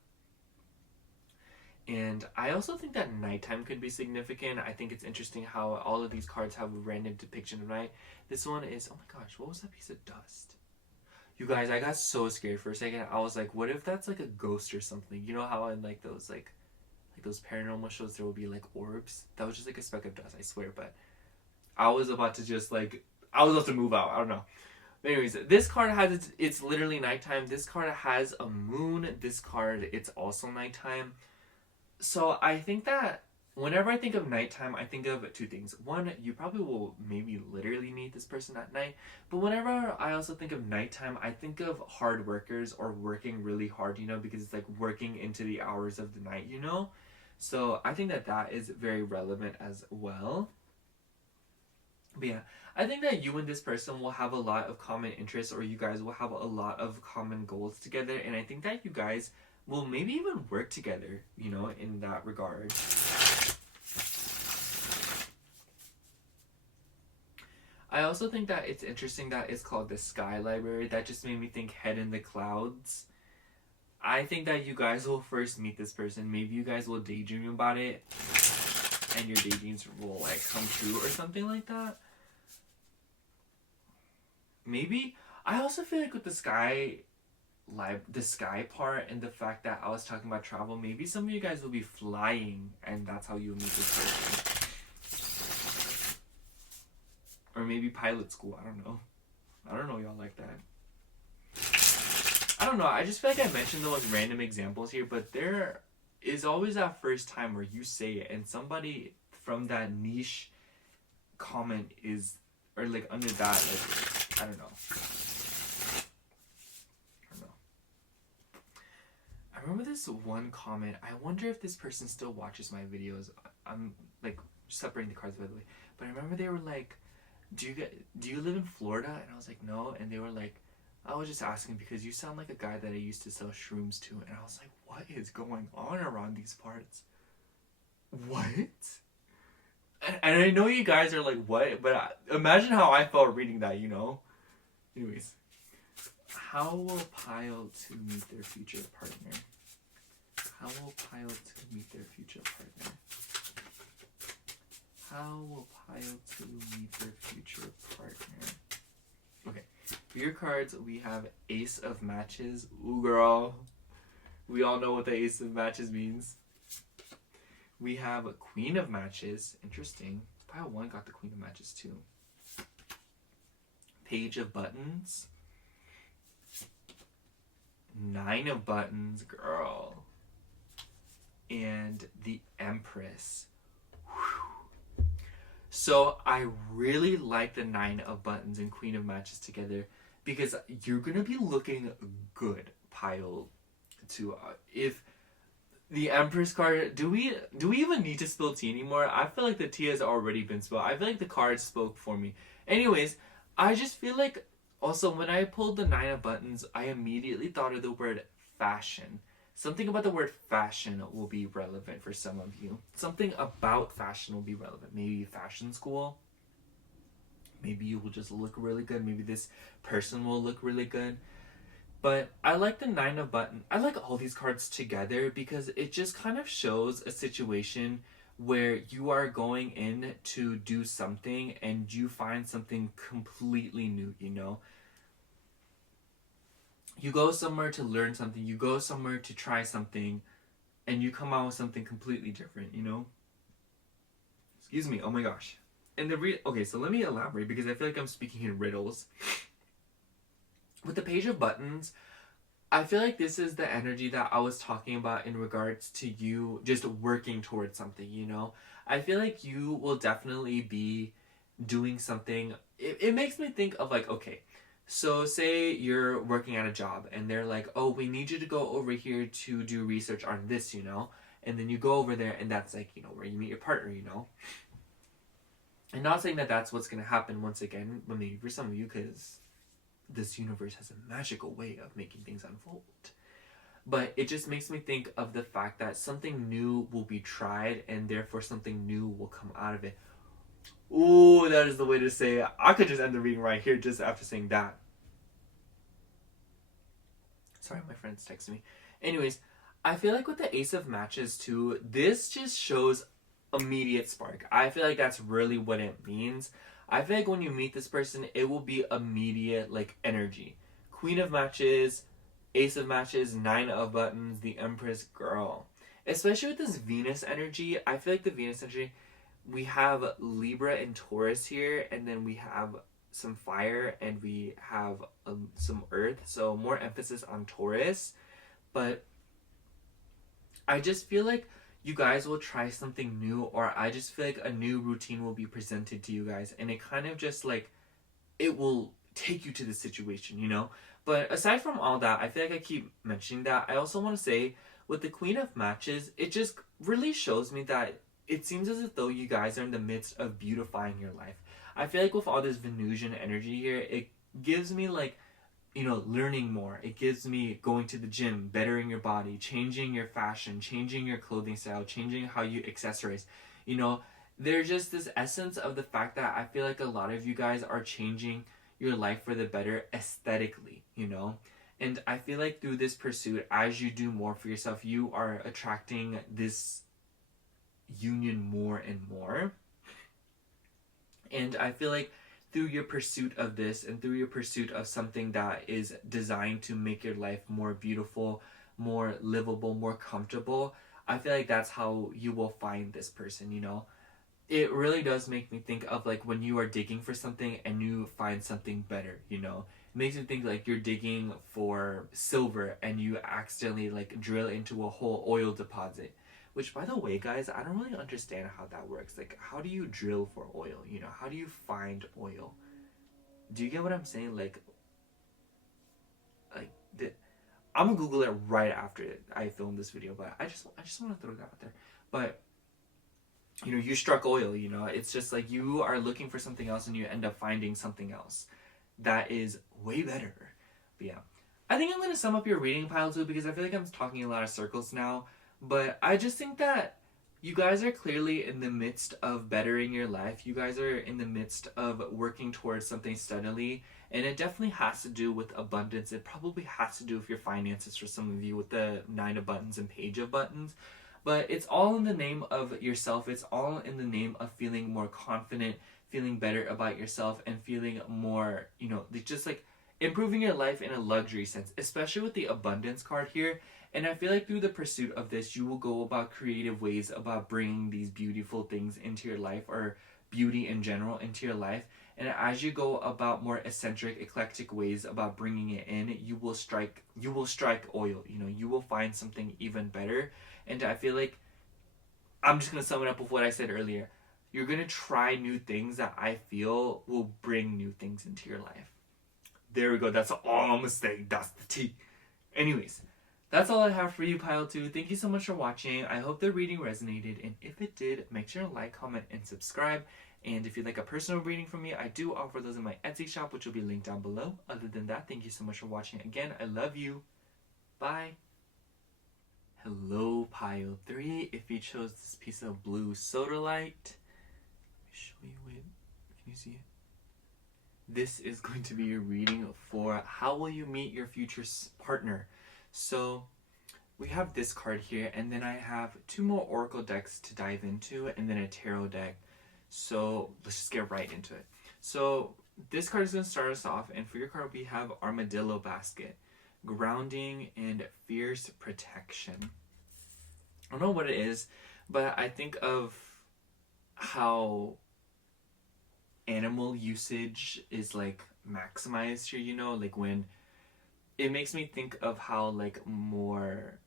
And I also think that nighttime could be significant. I think it's interesting how all of these cards have a random depiction of night. This one is, oh my gosh, what was that piece of dust? You guys, I got so scared for a second. I was like, what if that's like a ghost or something? You know how in like those those paranormal shows there will be like orbs? That was just like a speck of dust, I swear. But I was about to just like, I was about to move out. I don't know. But anyways, this card has, it's literally nighttime. This card has a moon. This card, it's also nighttime. So I think that whenever I think of nighttime, I think of two things. One, you probably will maybe literally meet this person at night. But whenever I also think of nighttime, I think of hard workers or working really hard, you know, because it's like working into the hours of the night, you know? So I think that that is very relevant as well. But yeah, I think that you and this person will have a lot of common interests, or you guys will have a lot of common goals together. And I think that you guys will maybe even work together, you know, in that regard. I also think that it's interesting that it's called the Sky Library. That just made me think head in the clouds. I think that you guys will first meet this person. Maybe you guys will daydream about it, and your daydreams will like come true or something like that. Maybe. I also feel like with the sky part and the fact that I was talking about travel, maybe some of you guys will be flying and that's how you'll meet this person. Or maybe pilot school, I don't know. I don't know y'all like that. I don't know, I just feel like I mentioned those random examples here, but there is always that first time where you say it and somebody from that niche comment is, or like under that, like, I don't know. I remember this one comment. I wonder if this person still watches my videos. I'm like separating the cards, by the way. But I remember they were like, do you live in Florida? And I was like, no. And they were like, I was just asking because you sound like a guy that I used to sell shrooms to. And I was like, what is going on around these parts? What? And I know you guys are like, what? But imagine how I felt reading that, you know? Anyways. How will Pile to meet their future partner? How will Pile to meet their future partner? How will pile 2 meet their future partner? Okay. For your cards, we have Ace of Matches. Ooh, girl. We all know what the Ace of Matches means. We have Queen of Matches. Interesting. Pile 1 got the Queen of Matches too. Page of Buttons. 9 of Buttons, girl. And the Empress. Whew. So I really like the 9 of Buttons and Queen of Matches together because you're going to be looking good, pile 2. If the Empress card, do we even need to spill tea anymore? I feel like the tea has already been spilled. I feel like the cards spoke for me. Anyways, I just feel like also when I pulled the 9 of Buttons, I immediately thought of the word fashion. Something about the word fashion will be relevant for some of you. Something about fashion will be relevant. Maybe fashion school. Maybe you will just look really good. Maybe this person will look really good. But I like the 9 of Buttons. I like all these cards together because it just kind of shows a situation where you are going in to do something and you find something completely new, you know? You go somewhere to learn something, you go somewhere to try something, and you come out with something completely different, you know? Excuse me, oh my gosh. And okay, so let me elaborate because I feel like I'm speaking in riddles. With the Page of Buttons, I feel like this is the energy that I was talking about in regards to you just working towards something, you know? I feel like you will definitely be doing something. It makes me think of like, okay, so say you're working at a job and they're like, oh, we need you to go over here to do research on this, you know? And then you go over there and that's like, you know, where you meet your partner, you know? And not saying that that's what's going to happen once again, but maybe for some of you, because this universe has a magical way of making things unfold. But it just makes me think of the fact that something new will be tried and therefore something new will come out of it. Ooh, that is the way to say it. I could just end the reading right here just after saying that. Sorry, my friend's texting me. Anyways, I feel like with the Ace of Matches too, this just shows immediate spark. I feel like that's really what it means. I feel like when you meet this person, it will be immediate, like, energy. Queen of Matches, Ace of Matches, 9 of Buttons, the Empress, girl. Especially with this Venus energy, I feel like the Venus energy, we have Libra and Taurus here, and then we have some fire, and we have some earth, so more emphasis on Taurus. But I just feel like you guys will try something new, or I just feel like a new routine will be presented to you guys, and it kind of just like, it will take you to the situation, you know? But aside from all that, I feel like I keep mentioning that. I also want to say, with the Queen of Matches, it just really shows me that it seems as if though you guys are in the midst of beautifying your life. I feel like with all this Venusian energy here, it gives me like, you know, learning more. It gives me going to the gym, bettering your body, changing your fashion, changing your clothing style, changing how you accessorize. You know, there's just this essence of the fact that I feel like a lot of you guys are changing your life for the better aesthetically, you know? And I feel like through this pursuit, as you do more for yourself, you are attracting this union more and more. And I feel like through your pursuit of this and through your pursuit of something that is designed to make your life more beautiful, more livable, more comfortable, I feel like that's how you will find this person, you know? It really does make me think of like when you are digging for something and you find something better, you know? It makes me think like you're digging for silver and you accidentally like drill into a whole oil deposit. Which, by the way, guys, I don't really understand how that works. Like, how do you drill for oil? You know, how do you find oil? Do you get what I'm saying? Like I'm gonna Google it right after I film this video, but I just want to throw that out there. But you know, you struck oil. You know, it's just like you are looking for something else, and you end up finding something else that is way better. But yeah, I think I'm gonna sum up your reading pile too because I feel like I'm talking in a lot of circles now. But I just think that you guys are clearly in the midst of bettering your life. You guys are in the midst of working towards something steadily. And it definitely has to do with abundance. It probably has to do with your finances for some of you with the 9 of Buttons and Page of Buttons. But it's all in the name of yourself. It's all in the name of feeling more confident, feeling better about yourself, and feeling more, just like improving your life in a luxury sense, especially with the abundance card here. And I feel like through the pursuit of this, you will go about creative ways about bringing these beautiful things into your life, or beauty in general into your life. And as you go about more eccentric, eclectic ways about bringing it in, you will strike oil. You will find something even better. And I feel like I'm just gonna sum it up with what I said earlier. You're gonna try new things that I feel will bring new things into your life. There we go. That's all I'm gonna say. That's the tea. Anyways, that's all I have for you, Pile 2. Thank you so much for watching. I hope the reading resonated, and if it did, make sure to like, comment, and subscribe. And if you'd like a personal reading from me, I do offer those in my Etsy shop, which will be linked down below. Other than that, thank you so much for watching. Again, I love you. Bye. Hello, Pile 3. If you chose this piece of blue sodalite, let me show you it. Can you see it? This is going to be your reading for how will you meet your future partner. So we have this card here, and then I have 2 more oracle decks to dive into, and then a tarot deck. So let's just get right into it. So this card is going to start us off, and for your card we have Armadillo Basket, grounding and fierce protection. I don't know what it is, but I think of how animal usage is like maximized here, like when it makes me think of how like more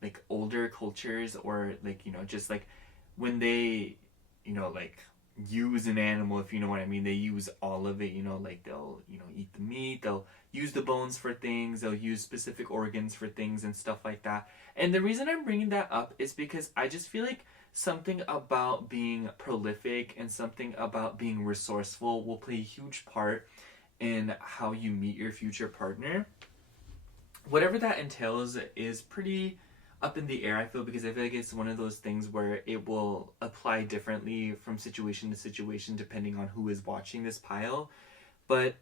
like older cultures, or like just like when they like use an animal, if you know what I mean, they use all of it, like they'll eat the meat, they'll use the bones for things, they'll use specific organs for things and stuff like that. And the reason I'm bringing that up is because I just feel like something about being prolific and something about being resourceful will play a huge part in how you meet your future partner. Whatever that entails is pretty up in the air, I feel, because I feel like it's one of those things where it will apply differently from situation to situation depending on who is watching this pile. But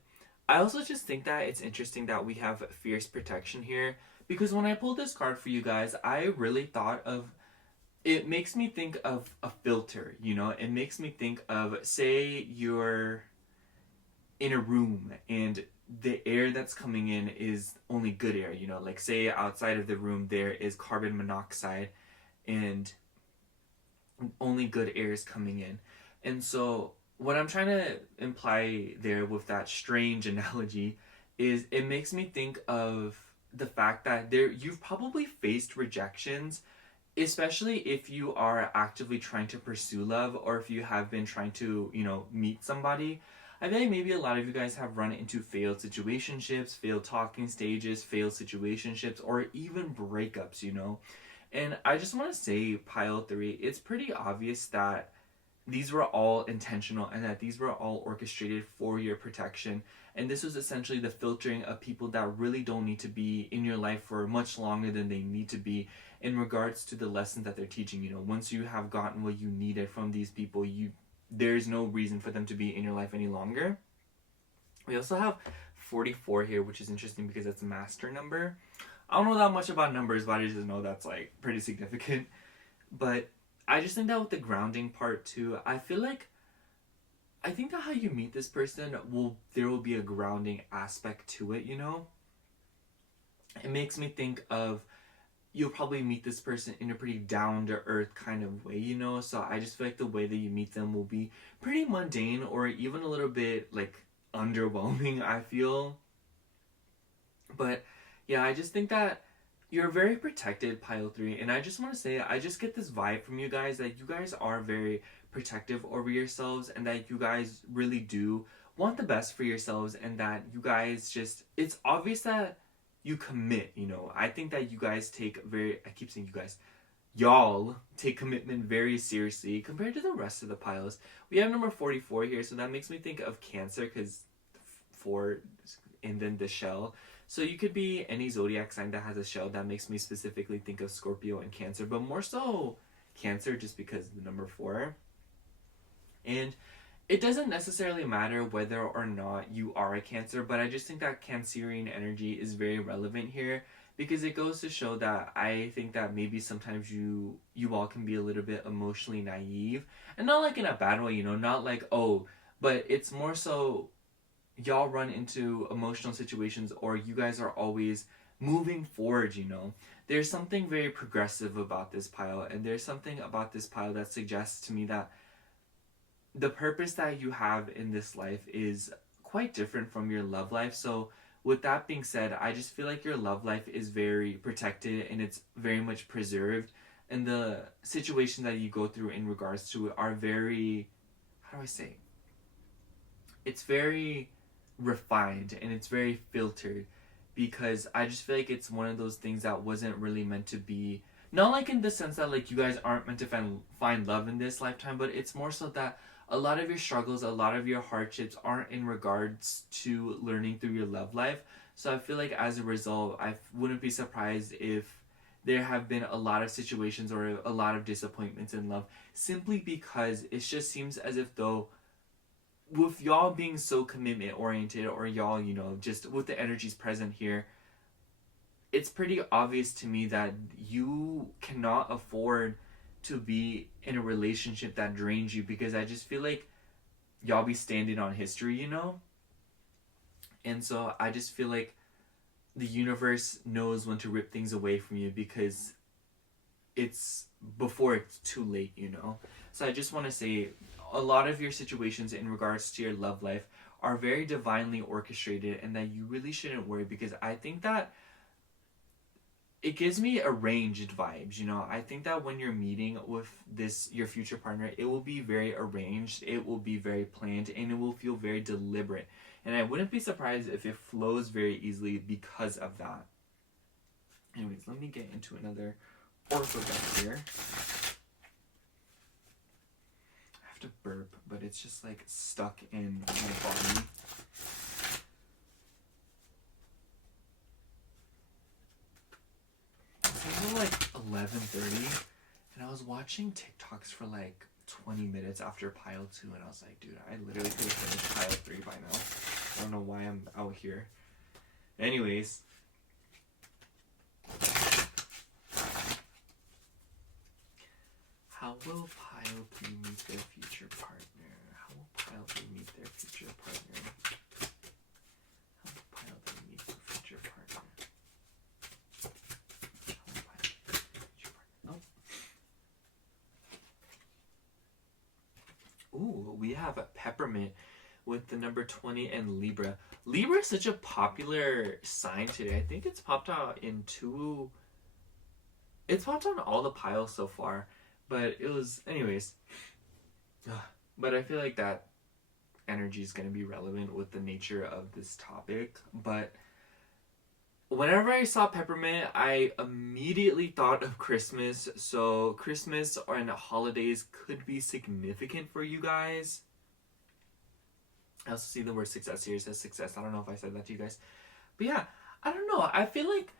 I also just think that it's interesting that we have fierce protection here, because when I pulled this card for you guys, I really thought of, it makes me think of a filter, it makes me think of, say you're in a room and the air that's coming in is only good air, like say outside of the room there is carbon monoxide and only good air is coming in. And so what I'm trying to imply there with that strange analogy is it makes me think of the fact that you've probably faced rejections, especially if you are actively trying to pursue love, or if you have been trying to, meet somebody. I feel like maybe a lot of you guys have run into failed situationships, failed talking stages, failed situationships, or even breakups, And I just want to say, Pile 3, it's pretty obvious that these were all intentional and that these were all orchestrated for your protection. And this was essentially the filtering of people that really don't need to be in your life for much longer than they need to be in regards to the lessons that they're teaching. Once you have gotten what you needed from these people, there's no reason for them to be in your life any longer. We also have 44 here, which is interesting because it's a master number. I don't know that much about numbers, but I just know that's like pretty significant. But I just think that with the grounding part too, I think that how you meet this person there will be a grounding aspect to it, It makes me think of, you'll probably meet this person in a pretty down-to-earth kind of way, So I just feel like the way that you meet them will be pretty mundane, or even a little bit, like, underwhelming, I feel. But, yeah, I just think that you're very protected, Pile 3, and I just want to say, I just get this vibe from you guys that you guys are very protective over yourselves, and that you guys really do want the best for yourselves, and that you guys just, it's obvious that you commit, I think that you guys I keep saying you guys, y'all take commitment very seriously compared to the rest of the piles. We have number 44 here, so that makes me think of Cancer, because 4 and then the shell. So you could be any zodiac sign that has a shell. That makes me specifically think of Scorpio and Cancer, but more so Cancer just because of the number 4. And it doesn't necessarily matter whether or not you are a Cancer, but I just think that Cancerian energy is very relevant here, because it goes to show that I think that maybe sometimes you all can be a little bit emotionally naive, and not like in a bad way, you know, not like, oh, but it's more so y'all run into emotional situations, or you guys are always moving forward, you know. There's something very progressive about this pile, and there's something about this pile that suggests to me that the purpose that you have in this life is quite different from your love life. So with that being said, I just feel like your love life is very protected and it's very much preserved, and the situation that you go through in regards to it are very, how do I say, it's very refined and it's very filtered, because I just feel like it's one of those things that wasn't really meant to be, not like in the sense that like you guys aren't meant to find love in this lifetime, but it's more so that a lot of your struggles, a lot of your hardships aren't in regards to learning through your love life. So I feel like as a result, I wouldn't be surprised if there have been a lot of situations or a lot of disappointments in love, simply because it just seems as if though, with y'all being so commitment oriented, or y'all, you know, just with the energies present here, it's pretty obvious to me that you cannot afford to be in a relationship that drains you, because I just feel like y'all be standing on history, you know? And so I just feel like the universe knows when to rip things away from you, because it's before it's too late, you know? So I just want to say a lot of your situations in regards to your love life are very divinely orchestrated, and that you really shouldn't worry, because I think that it gives me arranged vibes, you know. I think that when you're meeting with this your future partner, it will be very arranged, it will be very planned, and it will feel very deliberate. And I wouldn't be surprised if it flows very easily because of that. Anyways, let me get into another oracle deck here. I have to burp, but it's just like stuck in my body. It was like 11:30, and I was watching TikToks for like 20 minutes after pile 2, and I was like, dude, I literally could have finished pile 3 by now. I don't know why I'm out here. Anyways, how will pile 3 meet their future partner? How will pile 3 meet their future partner? How will pile 3 meet their future partner? Ooh, we have a peppermint with the number 20 and Libra. Libra is such a popular sign today. I think it's popped out in two... It's popped on all the piles so far. But it was... Anyways. But I feel like that energy is going to be relevant with the nature of this topic. But whenever I saw peppermint, I immediately thought of Christmas. So Christmas and holidays could be significant for you guys. I also see the word success here. It says success. I don't know if I said that to you guys. But yeah, I don't know. I feel like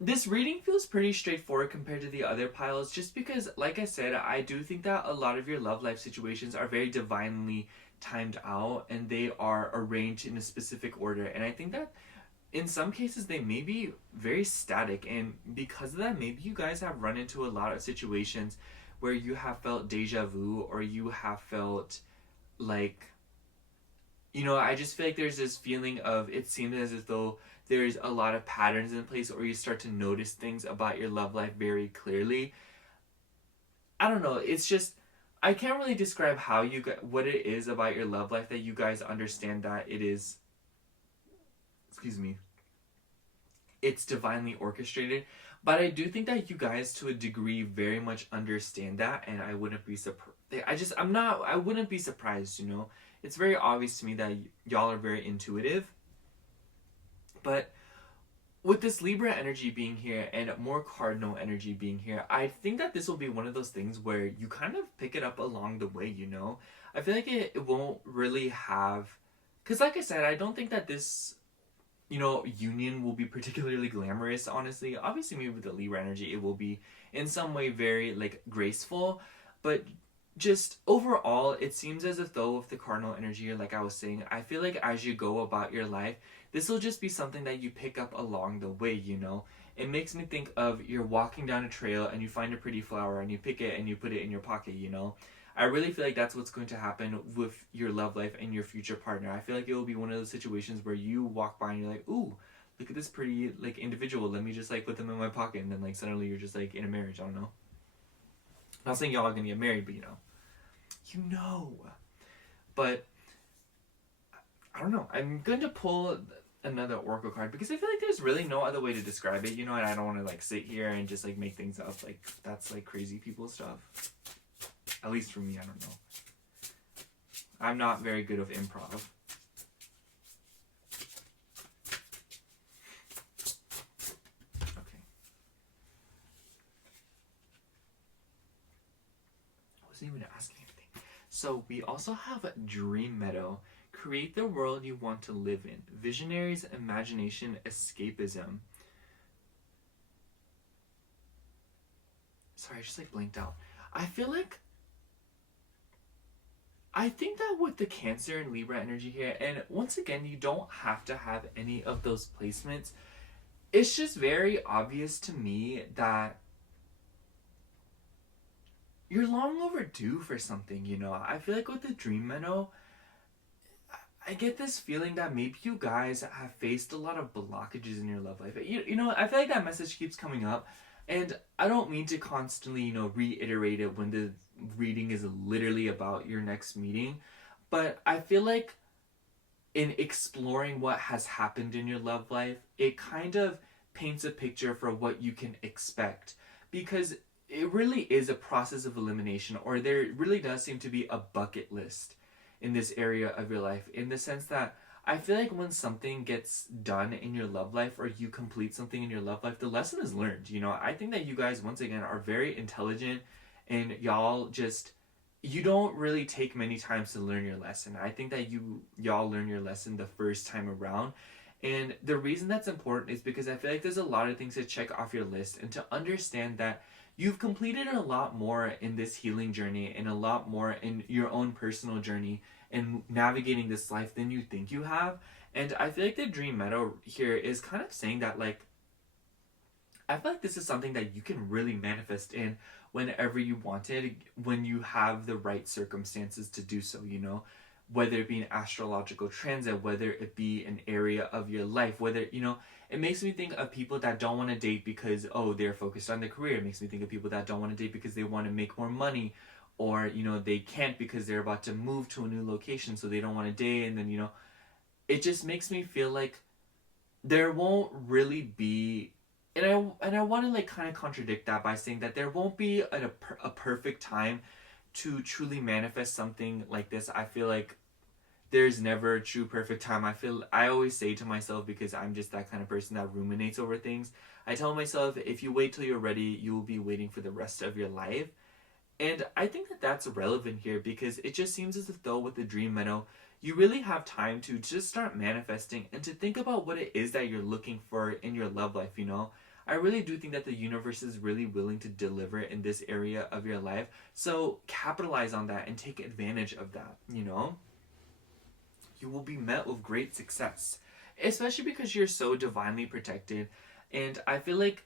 this reading feels pretty straightforward compared to the other piles, just because, like I said, I do think that a lot of your love life situations are very divinely timed out, and they are arranged in a specific order. And I think that in some cases they may be very static, and because of that, maybe you guys have run into a lot of situations where you have felt deja vu, or you have felt like, you know, I just feel like there's this feeling of, it seems as if though there's a lot of patterns in place, or you start to notice things about your love life very clearly. I don't know, it's just, I can't really describe how you get, what it is about your love life that you guys understand that it is, excuse me, it's divinely orchestrated. But I do think that you guys, to a degree, very much understand that, and I wouldn't be surprised. I wouldn't be surprised, you know. It's very obvious to me that y'all are very intuitive. But with this Libra energy being here and more Cardinal energy being here, I think that this will be one of those things where you kind of pick it up along the way, you know. I feel like it won't really have... Because like I said, I don't think that this, you know, union will be particularly glamorous, honestly. Obviously, maybe with the Libra energy, it will be in some way very, like, graceful. But just overall, it seems as if though with the cardinal energy, like I was saying, I feel like as you go about your life, this will just be something that you pick up along the way, you know? It makes me think of you're walking down a trail and you find a pretty flower and you pick it and you put it in your pocket, you know? I really feel like that's what's going to happen with your love life and your future partner. I feel like it will be one of those situations where you walk by and you're like, ooh, look at this pretty like individual. Let me just like put them in my pocket, and then like suddenly you're just like in a marriage. I don't know. I'm not saying y'all are gonna get married, but you know. But I don't know. I'm going to pull another oracle card because I feel like there's really no other way to describe it, you know, and I don't want to like sit here and just like make things up. Like that's like crazy people stuff. At least for me, I don't know. I'm not very good with improv. Okay. I wasn't even asking anything. So we also have Dream Meadow. Create the world you want to live in. Visionaries, imagination, escapism. Sorry, I just like blinked out. I think that with the Cancer and Libra energy here, and once again, you don't have to have any of those placements. It's just very obvious to me that you're long overdue for something, you know? I feel like with the Dream Meadow, I get this feeling that maybe you guys have faced a lot of blockages in your love life. You know, I feel like that message keeps coming up, and I don't mean to constantly, you know, reiterate it when the reading is literally about your next meeting, but I feel like in exploring what has happened in your love life, it kind of paints a picture for what you can expect, because it really is a process of elimination, or there really does seem to be a bucket list in this area of your life, in the sense that I feel like when something gets done in your love life, or you complete something in your love life, the lesson is learned. You know, I think that you guys, once again, are very intelligent, and you don't really take many times to learn your lesson. I think that y'all learn your lesson the first time around. And the reason that's important is because I feel like there's a lot of things to check off your list, and to understand that you've completed a lot more in this healing journey, and a lot more in your own personal journey and navigating this life than you think you have. And I feel like the Dream Meadow here is kind of saying that, like, I feel like this is something that you can really manifest in whenever you want it, when you have the right circumstances to do so, you know? Whether it be an astrological transit, whether it be an area of your life, whether, you know, it makes me think of people that don't want to date because, oh, they're focused on their career. It makes me think of people that don't want to date because they want to make more money, or, you know, they can't because they're about to move to a new location, so they don't want to date. And then, you know, it just makes me feel like there won't really be, and I want to like kind of contradict that by saying that there won't be a perfect time to truly manifest something like this. I feel like there's never a true perfect time. I always say to myself, because I'm just that kind of person that ruminates over things, I tell myself, if you wait till you're ready, you will be waiting for the rest of your life. And I think that that's relevant here, because it just seems as if though with the Dream Meadow, you really have time to just start manifesting and to think about what it is that you're looking for in your love life, you know? I really do think that the universe is really willing to deliver in this area of your life. So capitalize on that and take advantage of that, you know? You will be met with great success, especially because you're so divinely protected. And I feel like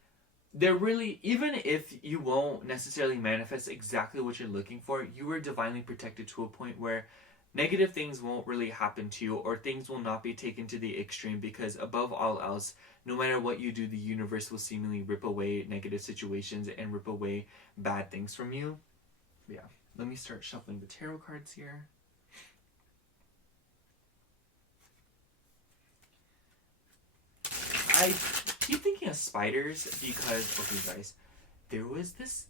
there really, even if you won't necessarily manifest exactly what you're looking for, you are divinely protected to a point where negative things won't really happen to you, or things will not be taken to the extreme, because above all else, no matter what you do, the universe will seemingly rip away negative situations and rip away bad things from you. Yeah, let me start shuffling the tarot cards here. I keep thinking of spiders because, okay guys, there was this,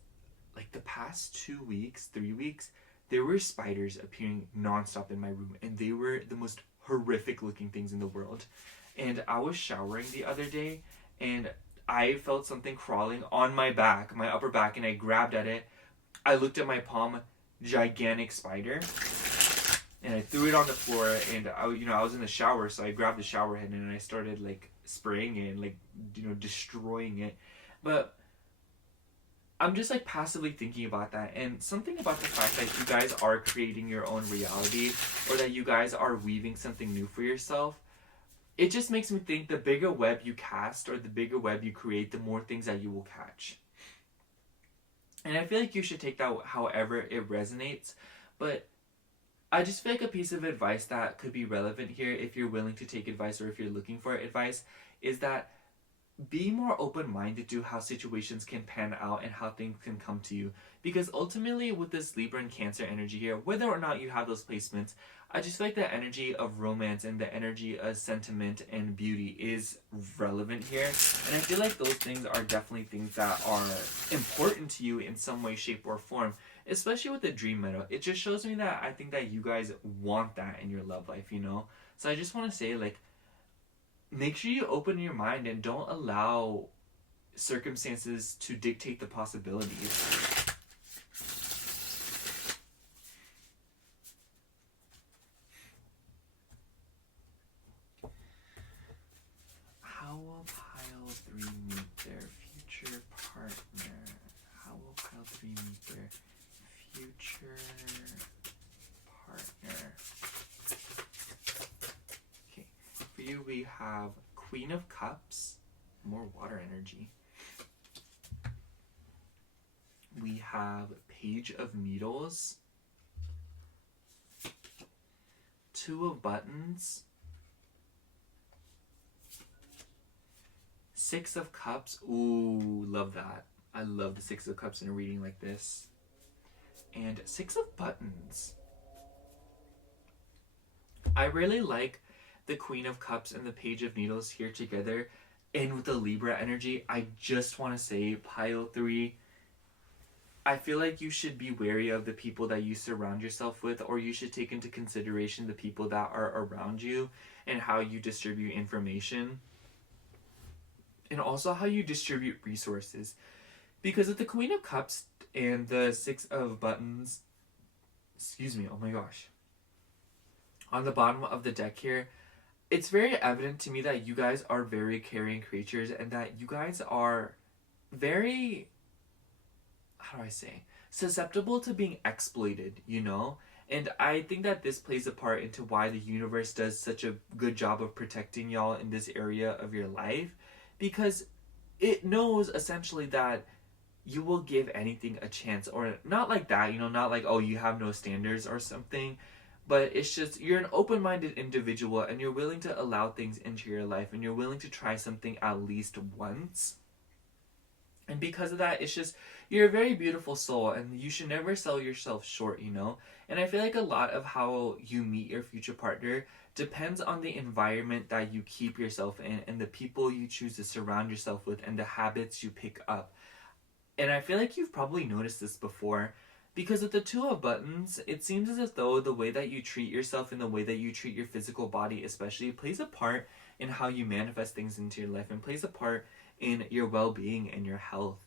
like the past 2 weeks, 3 weeks, there were spiders appearing nonstop in my room, and they were the most horrific looking things in the world. And I was showering the other day, and I felt something crawling on my back, my upper back, and I grabbed at it. I looked at my palm, gigantic spider, and I threw it on the floor. And I was in the shower, so I grabbed the shower head and I started like spraying it and like, destroying it. But I'm just like passively thinking about that, and something about the fact that you guys are creating your own reality, or that you guys are weaving something new for yourself. It just makes me think the bigger web you cast or the bigger web you create, the more things that you will catch. And I feel like you should take that however it resonates. But I just feel like a piece of advice that could be relevant here, if you're willing to take advice or if you're looking for advice, is that be more open-minded to how situations can pan out and how things can come to you. Because ultimately, with this Libra and Cancer energy here, whether or not you have those placements, I just feel like the energy of romance and the energy of sentiment and beauty is relevant here. And I feel like those things are definitely things that are important to you in some way, shape, or form. Especially with the dream metal. It just shows me that I think that you guys want that in your love life, you know? So I just want to say, like, make sure you open your mind and don't allow circumstances to dictate the possibilities. How will pile 3 meet their future partner? How will pile 3 meet their future partner? Okay, for you we have Queen of Cups, more water energy. We have Page of Needles, 2 of Buttons, 6 of Cups. Ooh, love that. I love the 6 of Cups in a reading like this. And 6 of Buttons. I really like the Queen of Cups and the Page of Needles here together. And with the Libra energy, I just want to say, pile 3, I feel like you should be wary of the people that you surround yourself with, or you should take into consideration the people that are around you and how you distribute information. And also how you distribute resources. Because with the Queen of Cups and the 6 of Buttons, excuse me, oh my gosh, on the bottom of the deck here, it's very evident to me that you guys are very caring creatures and that you guys are very, how do I say, susceptible to being exploited, you know? And I think that this plays a part into why the universe does such a good job of protecting y'all in this area of your life, because it knows essentially that you will give anything a chance, or not like that, you know, not like, oh, you have no standards or something, but it's just you're an open-minded individual and you're willing to allow things into your life and you're willing to try something at least once. And because of that, it's just, you're a very beautiful soul and you should never sell yourself short, you know? And I feel like a lot of how you meet your future partner depends on the environment that you keep yourself in and the people you choose to surround yourself with and the habits you pick up. And I feel like you've probably noticed this before, because with the 2 of Buttons, it seems as if though the way that you treat yourself and the way that you treat your physical body especially plays a part in how you manifest things into your life and plays a part in your well-being and your health.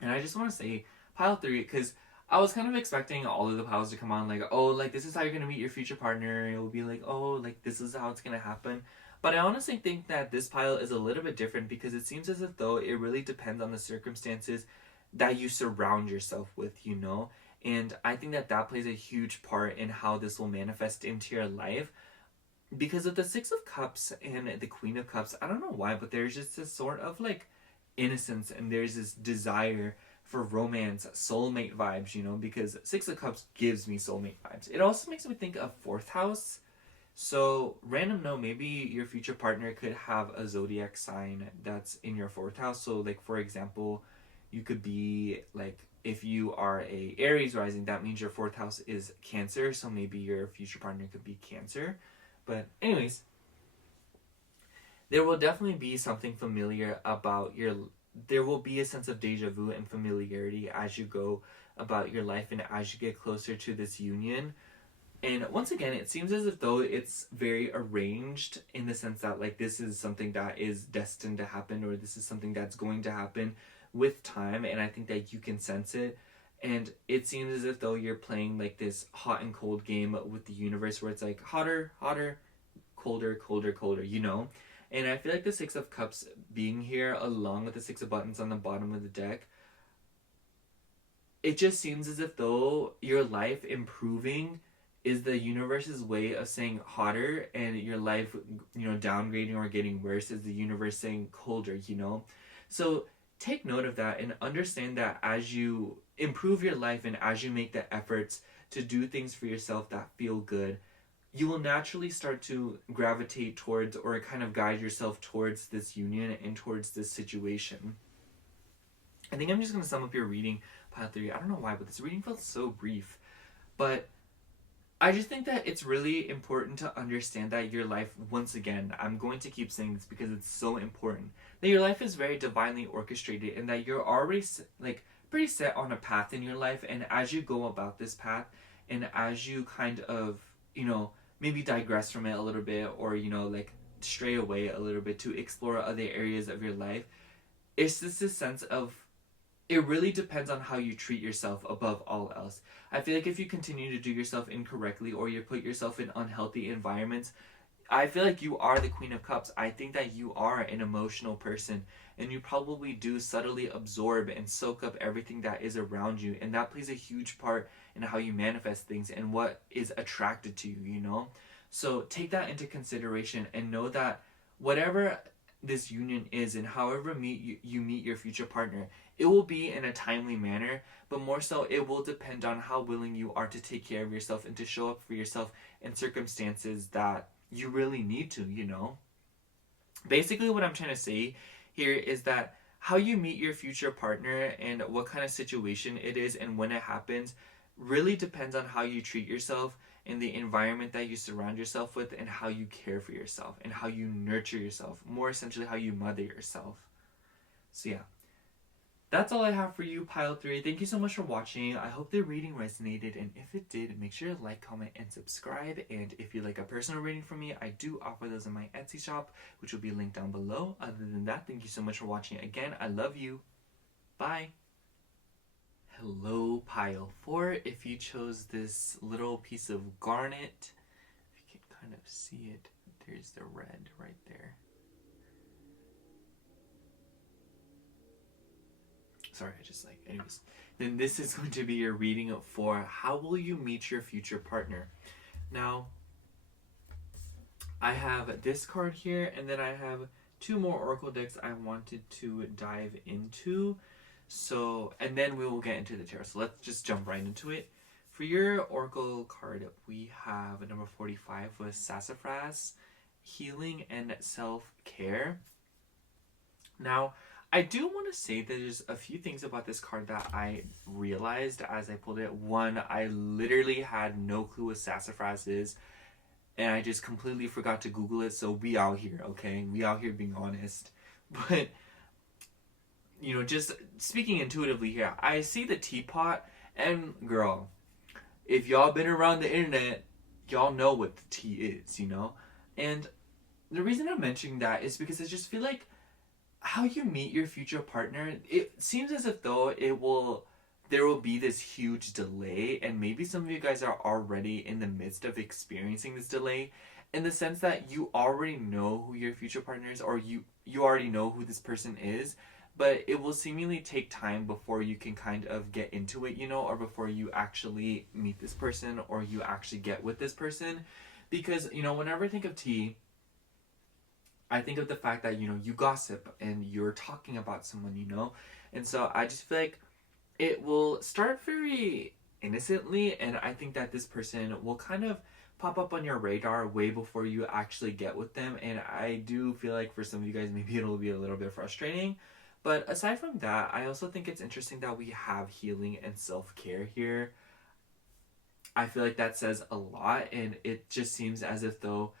And I just want to say, pile 3, because I was kind of expecting all of the piles to come on like, oh, like this is how you're going to meet your future partner. It will be like, oh, like this is how it's going to happen. But I honestly think that this pile is a little bit different because it seems as if though it really depends on the circumstances that you surround yourself with, you know? And I think that that plays a huge part in how this will manifest into your life. Because of the 6 of Cups and the Queen of Cups, I don't know why, but there's just this sort of like innocence and there's this desire for romance, soulmate vibes, you know? Because 6 of Cups gives me soulmate vibes. It also makes me think of 4th house. So, random note, maybe your future partner could have a zodiac sign that's in your 4th house. So, like, for example, you could be, like, if you are a Aries rising, that means your 4th house is Cancer. So, maybe your future partner could be Cancer. But, anyways, there will definitely be something familiar about there will be a sense of deja vu and familiarity as you go about your life and as you get closer to this union. And once again, it seems as if though it's very arranged in the sense that like this is something that is destined to happen, or this is something that's going to happen with time, and I think that you can sense it. And it seems as if though you're playing like this hot and cold game with the universe where it's like hotter, hotter, colder, colder, colder, you know? And I feel like the 6 of Cups being here along with the 6 of Buttons on the bottom of the deck, it just seems as if though your life improving is the universe's way of saying hotter, and your life, downgrading or getting worse is the universe saying colder, So take note of that and understand that as you improve your life and as you make the efforts to do things for yourself that feel good, you will naturally start to gravitate towards or kind of guide yourself towards this union and towards this situation. I think I'm just going to sum up your reading, Pile 3. I don't know why, but this reading felt so brief. But I just think that it's really important to understand that your life, once again, I'm going to keep saying this because it's so important, that your life is very divinely orchestrated and that you're already pretty set on a path in your life. And as you go about this path and as you kind of, maybe digress from it a little bit or, stray away a little bit to explore other areas of your life, it's just this sense of it really depends on how you treat yourself above all else. I feel like if you continue to do yourself incorrectly or you put yourself in unhealthy environments, I feel like you are the Queen of Cups. I think that you are an emotional person and you probably do subtly absorb and soak up everything that is around you, and that plays a huge part in how you manifest things and what is attracted to you, So take that into consideration and know that whatever this union is and however you meet your future partner, it will be in a timely manner, but more so it will depend on how willing you are to take care of yourself and to show up for yourself in circumstances that you really need to. Basically what I'm trying to say here is that how you meet your future partner and what kind of situation it is and when it happens really depends on how you treat yourself and the environment that you surround yourself with and how you care for yourself and how you nurture yourself, more essentially how you mother yourself. So yeah, that's all I have for you, Pile 3. Thank you so much for watching. I hope the reading resonated, and if it did, make sure to like, comment, and subscribe. And if you'd like a personal reading from me, I do offer those in my Etsy shop, which will be linked down below. Other than that, thank you so much for watching again. I love you. Bye. Hello, Pile 4. If you chose this little piece of garnet, if you can kind of see it, there's the red right there. Sorry, anyways. Then this is going to be your reading for how will you meet your future partner. Now, I have this card here, and then I have 2 more Oracle decks I wanted to dive into. So, and then we will get into the tarot. So let's just jump right into it. For your Oracle card, we have number 45 with Sassafras, Healing and Self-Care. Now, I do want to say there's a few things about this card that I realized as I pulled it. One, I literally had no clue what Sassafras is, and I just completely forgot to Google it, so we out here, okay? We out here being honest. But just speaking intuitively here, I see the teapot, and girl, if y'all been around the internet, y'all know what the tea is, And the reason I'm mentioning that is because I just feel like how you meet your future partner, it seems as if though there will be this huge delay, and maybe some of you guys are already in the midst of experiencing this delay in the sense that you already know who your future partner is, or you already know who this person is, but it will seemingly take time before you can kind of get into it, or before you actually meet this person or you actually get with this person. Because, whenever I think of tea, I think of the fact that, you gossip and you're talking about someone, And so I just feel like it will start very innocently, and I think that this person will kind of pop up on your radar way before you actually get with them. And I do feel like for some of you guys, maybe it'll be a little bit frustrating. But aside from that, I also think it's interesting that we have healing and self-care here. I feel like that says a lot, and it just seems as if though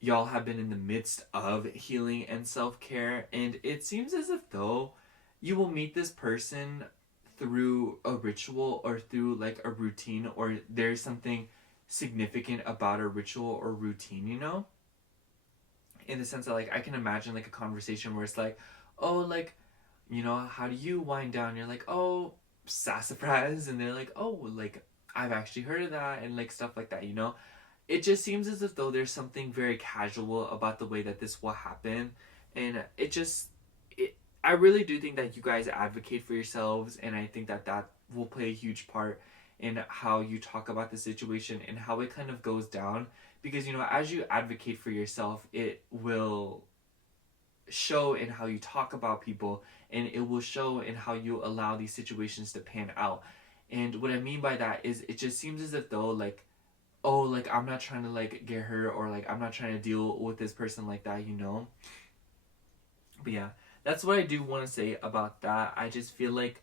y'all have been in the midst of healing and self-care, and it seems as if though you will meet this person through a ritual or through like a routine, or there's something significant about a ritual or routine, in the sense that like I can imagine like a conversation where it's like, oh, like, how do you wind down? You're like, oh, sassafras, and they're like, oh, like I've actually heard of that, and like stuff like that, It just seems as if though there's something very casual about the way that this will happen, and I really do think that you guys advocate for yourselves, and I think that will play a huge part in how you talk about the situation and how it kind of goes down, because as you advocate for yourself, it will show in how you talk about people, and it will show in how you allow these situations to pan out. And what I mean by that is, it just seems as if though, like, oh, like, I'm not trying to like get hurt, or like I'm not trying to deal with this person like that. But yeah, that's what I do want to say about that. I just feel like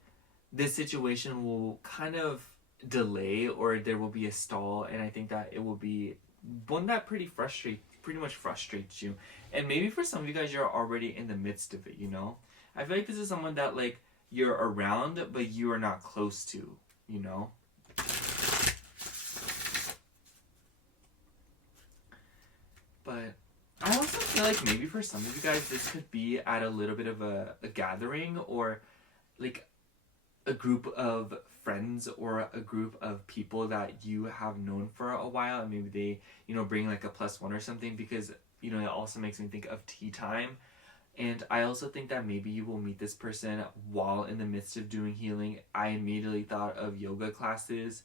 this situation will kind of delay, or there will be a stall, and I think that it will be one that pretty much frustrates you. And maybe for some of you guys, you're already in the midst of it. I feel like this is someone that, like, you're around but you are not close to. But I also feel like maybe for some of you guys, this could be at a little bit of a gathering, or like a group of friends, or a group of people that you have known for a while, and maybe they bring like a +1 or something, because it also makes me think of tea time. And I also think that maybe you will meet this person while in the midst of doing healing. I immediately thought of yoga classes,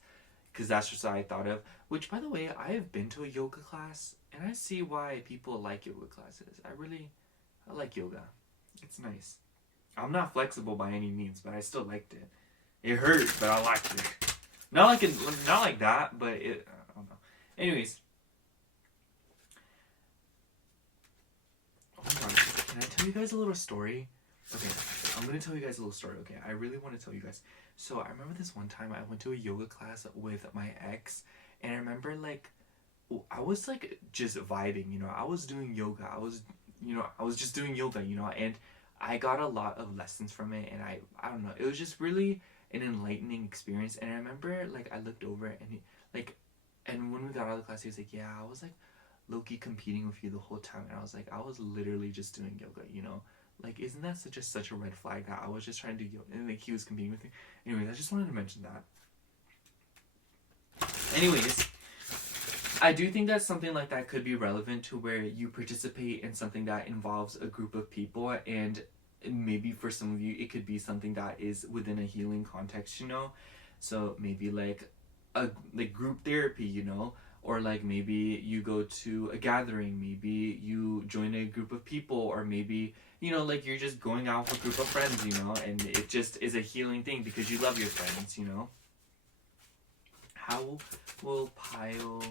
because that's just what I thought of. Which, by the way, I have been to a yoga class, and I see why people like yoga classes. I like yoga. It's nice. I'm not flexible by any means, but I still liked it. It hurt, but I liked it. Not like that, but it. I don't know. Anyways. Oh my god, can I tell you guys a little story? Okay, I'm gonna tell you guys a little story. Okay, I really want to tell you guys. So I remember this one time I went to a yoga class with my ex, and I remember like I was like just vibing. I was doing yoga. I was just doing yoga. And I got a lot of lessons from it, and I don't know. It was just really an enlightening experience. And I remember like I looked over, and and when we got out of the class, he was like, "Yeah, I was like low-key competing with you the whole time," and I was like, "I was literally just doing yoga." Like, isn't that such a red flag that I was just trying to do yoga, and like he was competing with me? Anyways, I just wanted to mention that. Anyways, I do think that something like that could be relevant to where you participate in something that involves a group of people, and maybe for some of you it could be something that is within a healing context. So maybe like group therapy, or like maybe you go to a gathering, maybe you join a group of people, or maybe like you're just going out with a group of friends, and it just is a healing thing because you love your friends. How will Pile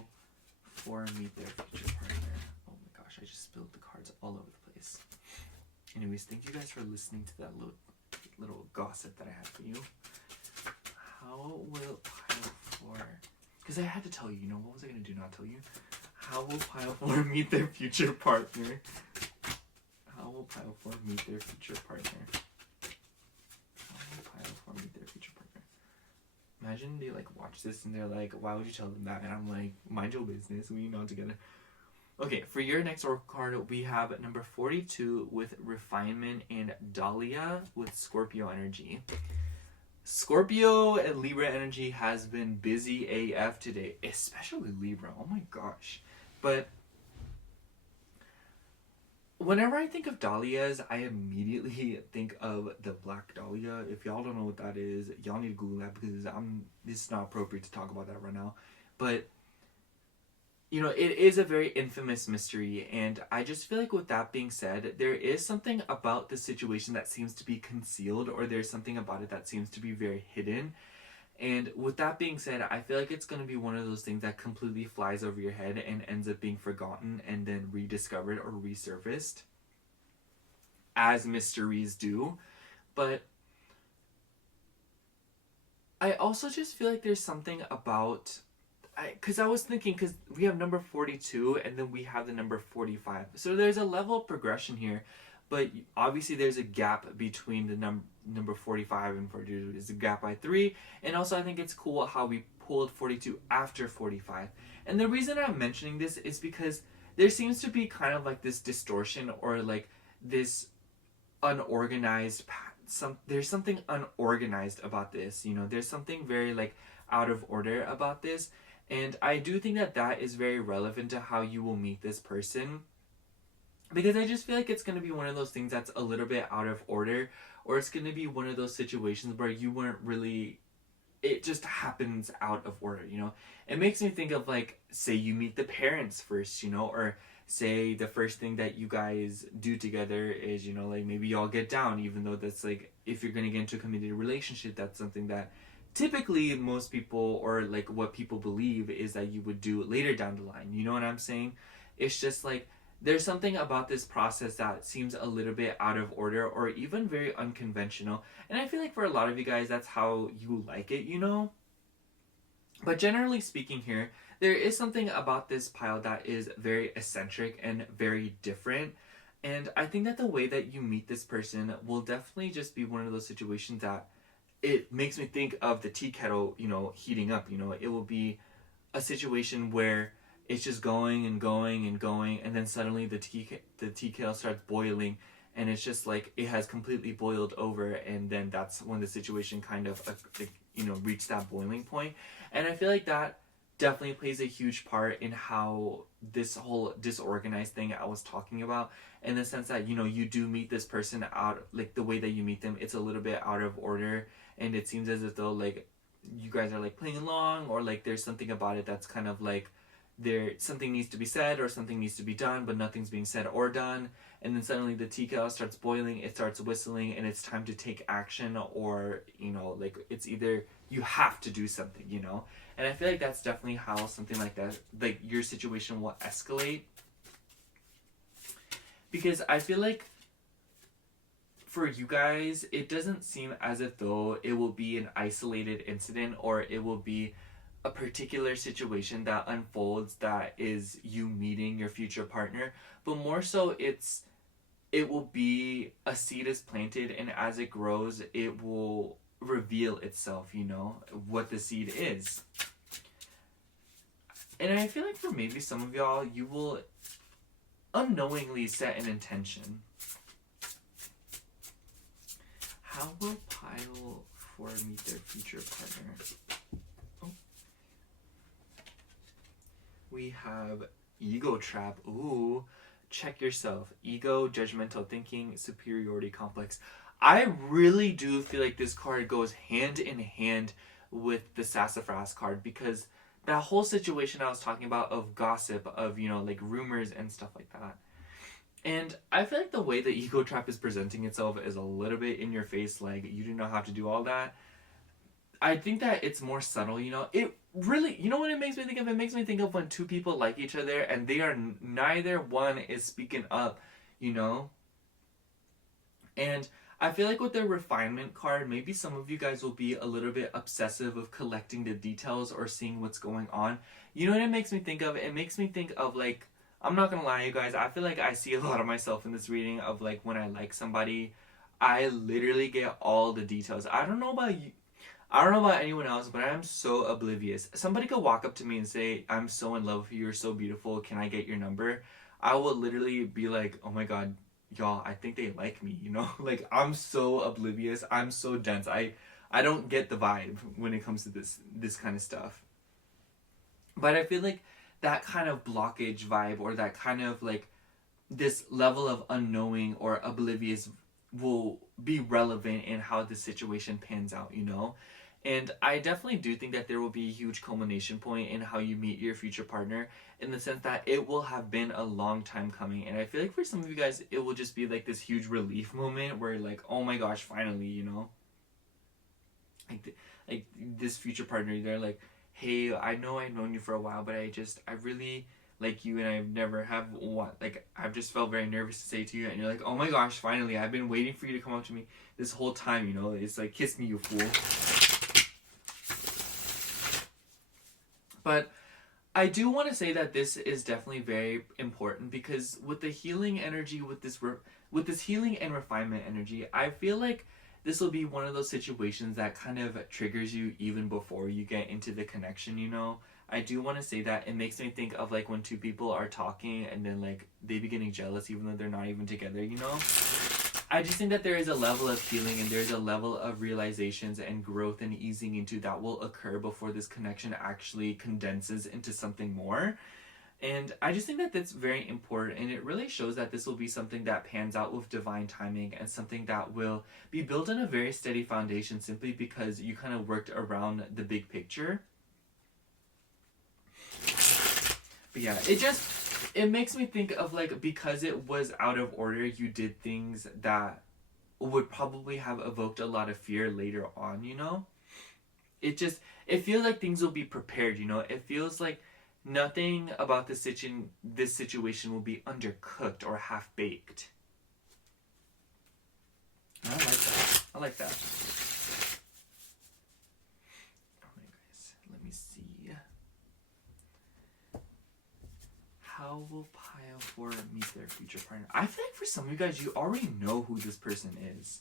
4 meet their future partner? Oh my gosh, I just spilled the cards all over the place. Anyways, thank you guys for listening to that little gossip that I had for you. How will Pile 4... Because I had to tell you, what was I going to do not tell you? How will Pile 4 meet their future partner? How will Pile 4 meet their future partner? How will Pile 4 meet their future partner? Imagine they, like, watch this and they're like, why would you tell them that? And I'm like, mind your business, we not together. Okay, for your next oracle card, we have number 42 with Refinement, and Dahlia with Scorpio energy. Scorpio and Libra energy has been busy AF today, especially Libra. Oh my gosh. But whenever I think of Dahlias, I immediately think of the Black Dahlia. If y'all don't know what that is, y'all need to Google that, because it's not appropriate to talk about that right now. But it is a very infamous mystery, and I just feel like with that being said, there is something about the situation that seems to be concealed, or there's something about it that seems to be very hidden. And with that being said, I feel like it's going to be one of those things that completely flies over your head and ends up being forgotten and then rediscovered or resurfaced, as mysteries do. But I also just feel like there's something about... Because I was thinking, because we have number 42 and then we have the number 45. So there's a level of progression here, but obviously there's a gap between the number 45 and 42. There's a gap by 3. And also I think it's cool how we pulled 42 after 45. And the reason I'm mentioning this is because there seems to be kind of like this distortion, or like this unorganized... There's something unorganized about this. There's something very like out of order about this. And I do think that is very relevant to how you will meet this person. Because I just feel like it's going to be one of those things that's a little bit out of order. Or it's going to be one of those situations where you weren't really it just happens out of order, you know? It makes me think of like, say you meet the parents first, you know, or say the first thing that you guys do together is, you know, like maybe y'all get down, even though that's like, if you're gonna get into a committed relationship, that's something that typically most people, or like what people believe is that you would do later down the line. You know what I'm saying? It's just like, there's something about this process that seems a little bit out of order or even very unconventional. And I feel like for a lot of you guys, that's how you like it, you know? But generally speaking here, there is something about this pile that is very eccentric and very different. And I think that the way that you meet this person will definitely just be one of those situations that it makes me think of the tea kettle, you know, heating up, you know. It will be a situation where it's just going and going and going, and then suddenly the tea kettle starts boiling, and it's just like it has completely boiled over, and then that's when the situation kind of you know, reached that boiling point. And I feel like that definitely plays a huge part in how this whole disorganized thing I was talking about, in the sense that, you know, you do meet this person out, like the way that you meet them, it's a little bit out of order, and it seems as if though like you guys are like playing along, or like there's something about it that's kind of like there something needs to be said or something needs to be done, but nothing's being said or done. And then suddenly the tea kettle starts boiling, it starts whistling, and it's time to take action, or, you know, like it's either you have to do something, you know. And I feel like that's definitely how something like that, like your situation will escalate, because I feel like for you guys, it doesn't seem as if though it will be an isolated incident, or it will be a particular situation that unfolds that is you meeting your future partner, but more so it will be a seed is planted, and as it grows it will reveal itself, you know, what the seed is. And I feel like for maybe some of y'all, you will unknowingly set an intention. How will pile 4 meet their future partner? Oh. We have ego trap. Ooh, check yourself. Ego, judgmental thinking, superiority complex. I really do feel like this card goes hand in hand with the sassafras card, because that whole situation I was talking about of gossip, of, you know, like rumors and stuff like that. And I feel like the way the ego trap is presenting itself is a little bit in your face, like you do not have to do all that. I think that it's more subtle, you know. It really, you know what it makes me think of? It makes me think of when two people like each other and they are neither one is speaking up, you know. And I feel like with the refinement card, maybe some of you guys will be a little bit obsessive of collecting the details or seeing what's going on. You know what it makes me think of? It makes me think of like, I'm not gonna lie, you guys, I feel like I see a lot of myself in this reading of like when I like somebody, I literally get all the details. I don't know about you. I don't know about anyone else, but I'm so oblivious. Somebody could walk up to me and say, I'm so in love with you, you're so beautiful, can I get your number? I will literally be like, oh my god, y'all, I think they like me, you know? Like, I'm so oblivious, I'm so dense. I don't get the vibe when it comes to this kind of stuff. But I feel like that kind of blockage vibe, or that kind of like this level of unknowing or oblivious, will be relevant in how the situation pans out, you know? And I definitely do think that there will be a huge culmination point in how you meet your future partner, in the sense that it will have been a long time coming. And I feel like for some of you guys, it will just be like this huge relief moment where you're like, oh my gosh, finally, you know? Like this future partner, they're like, hey, I know I've known you for a while, but I really like you, and I've never have what, like, I've just felt very nervous to say to you, and you're like, oh my gosh, finally, I've been waiting for you to come up to me this whole time, you know? It's like, kiss me, you fool. But I do want to say that this is definitely very important, because with the healing energy, with this healing and refinement energy, I feel like this will be one of those situations that kind of triggers you even before you get into the connection, you know? I do want to say that it makes me think of like when two people are talking and then like they be getting jealous even though they're not even together, you know? I just think that there is a level of healing and there's a level of realizations and growth and easing into that will occur before this connection actually condenses into something more. And I just think that that's very important, and it really shows that this will be something that pans out with divine timing and something that will be built on a very steady foundation simply because you kind of worked around the big picture. But yeah, it makes me think of like, because it was out of order, you did things that would probably have evoked a lot of fear later on, you know? It feels like things will be prepared, you know? It feels like nothing about this situation will be undercooked or half baked. I like that. I like that. Alright guys, let me see. How will Pile 4 meet their future partner? I feel like for some of you guys, you already know who this person is.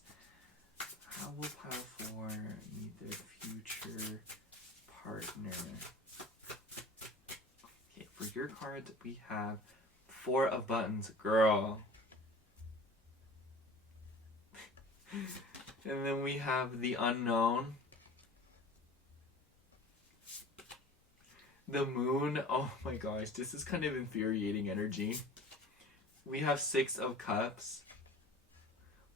How will Pile 4 meet their future partner? Okay, for your cards, we have 4 of Buttons. Girl. And then we have the Unknown. The Moon. Oh my gosh, this is kind of infuriating energy. We have 6 of Cups.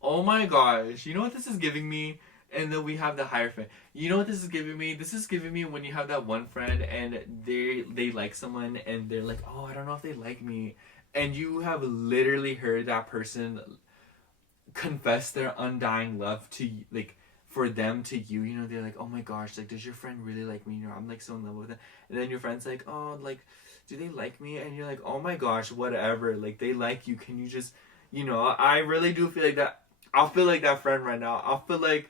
Oh my gosh, you know what this is giving me? And then we have the Hierophant. You know what this is giving me? This is giving me when you have that one friend and they like someone and they're like, oh, I don't know if they like me. And you have literally heard that person confess their undying love to, like, for them to you. You know, they're like, oh my gosh, like, does your friend really like me? You know, I'm like so in love with them. And then your friend's like, oh, like, do they like me? And you're like, oh my gosh, whatever. Like, they like you. Can you just, you know, I really do feel like that. I'll feel like that friend right now. I'll feel like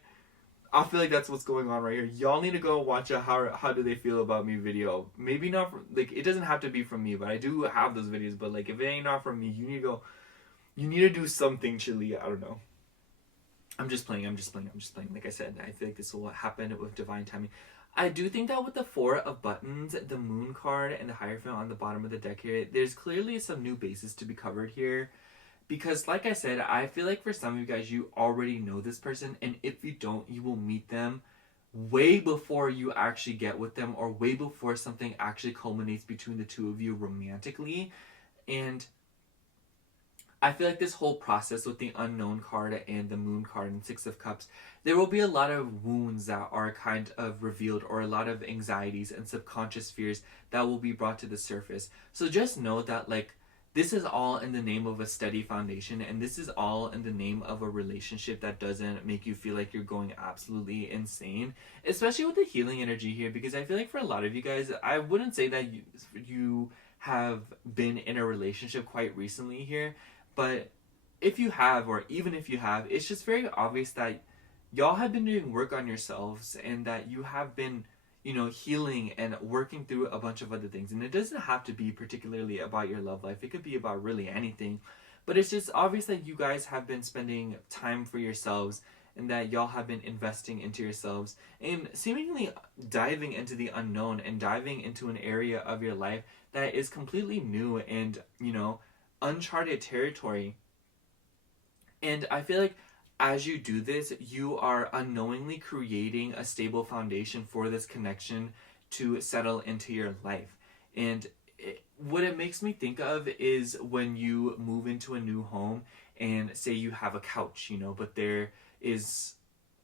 that's what's going on right here. Y'all need to go watch a how do they feel about me video. Maybe not from, like, it doesn't have to be from me, but I do have those videos. But like, if it ain't not from me, you need to go. You need to do something, Chili. I don't know. I'm just playing. Like I said, I feel like this will happen with divine timing. I do think that with the 4 of Buttons, the Moon card, and the Hierophant on the bottom of the deck here, there's clearly some new bases to be covered here. Because, like I said, I feel like for some of you guys, you already know this person. And if you don't, you will meet them way before you actually get with them, or way before something actually culminates between the two of you romantically. And I feel like this whole process with the Unknown card and the Moon card and 6 of Cups, there will be a lot of wounds that are kind of revealed, or a lot of anxieties and subconscious fears that will be brought to the surface. So just know that, like, this is all in the name of a steady foundation, and this is all in the name of a relationship that doesn't make you feel like you're going absolutely insane, especially with the healing energy here, because I feel like for a lot of you guys, I wouldn't say that you have been in a relationship quite recently here, but if you have, or even if you have, it's just very obvious that y'all have been doing work on yourselves, and that you have been, you know, healing and working through a bunch of other things. And it doesn't have to be particularly about your love life. It could be about really anything. But it's just obvious that you guys have been spending time for yourselves, and that y'all have been investing into yourselves and seemingly diving into the unknown and diving into an area of your life that is completely new and, you know, uncharted territory. And I feel like as you do this, you are unknowingly creating a stable foundation for this connection to settle into your life. And what it makes me think of is when you move into a new home and say you have a couch, you know, but there is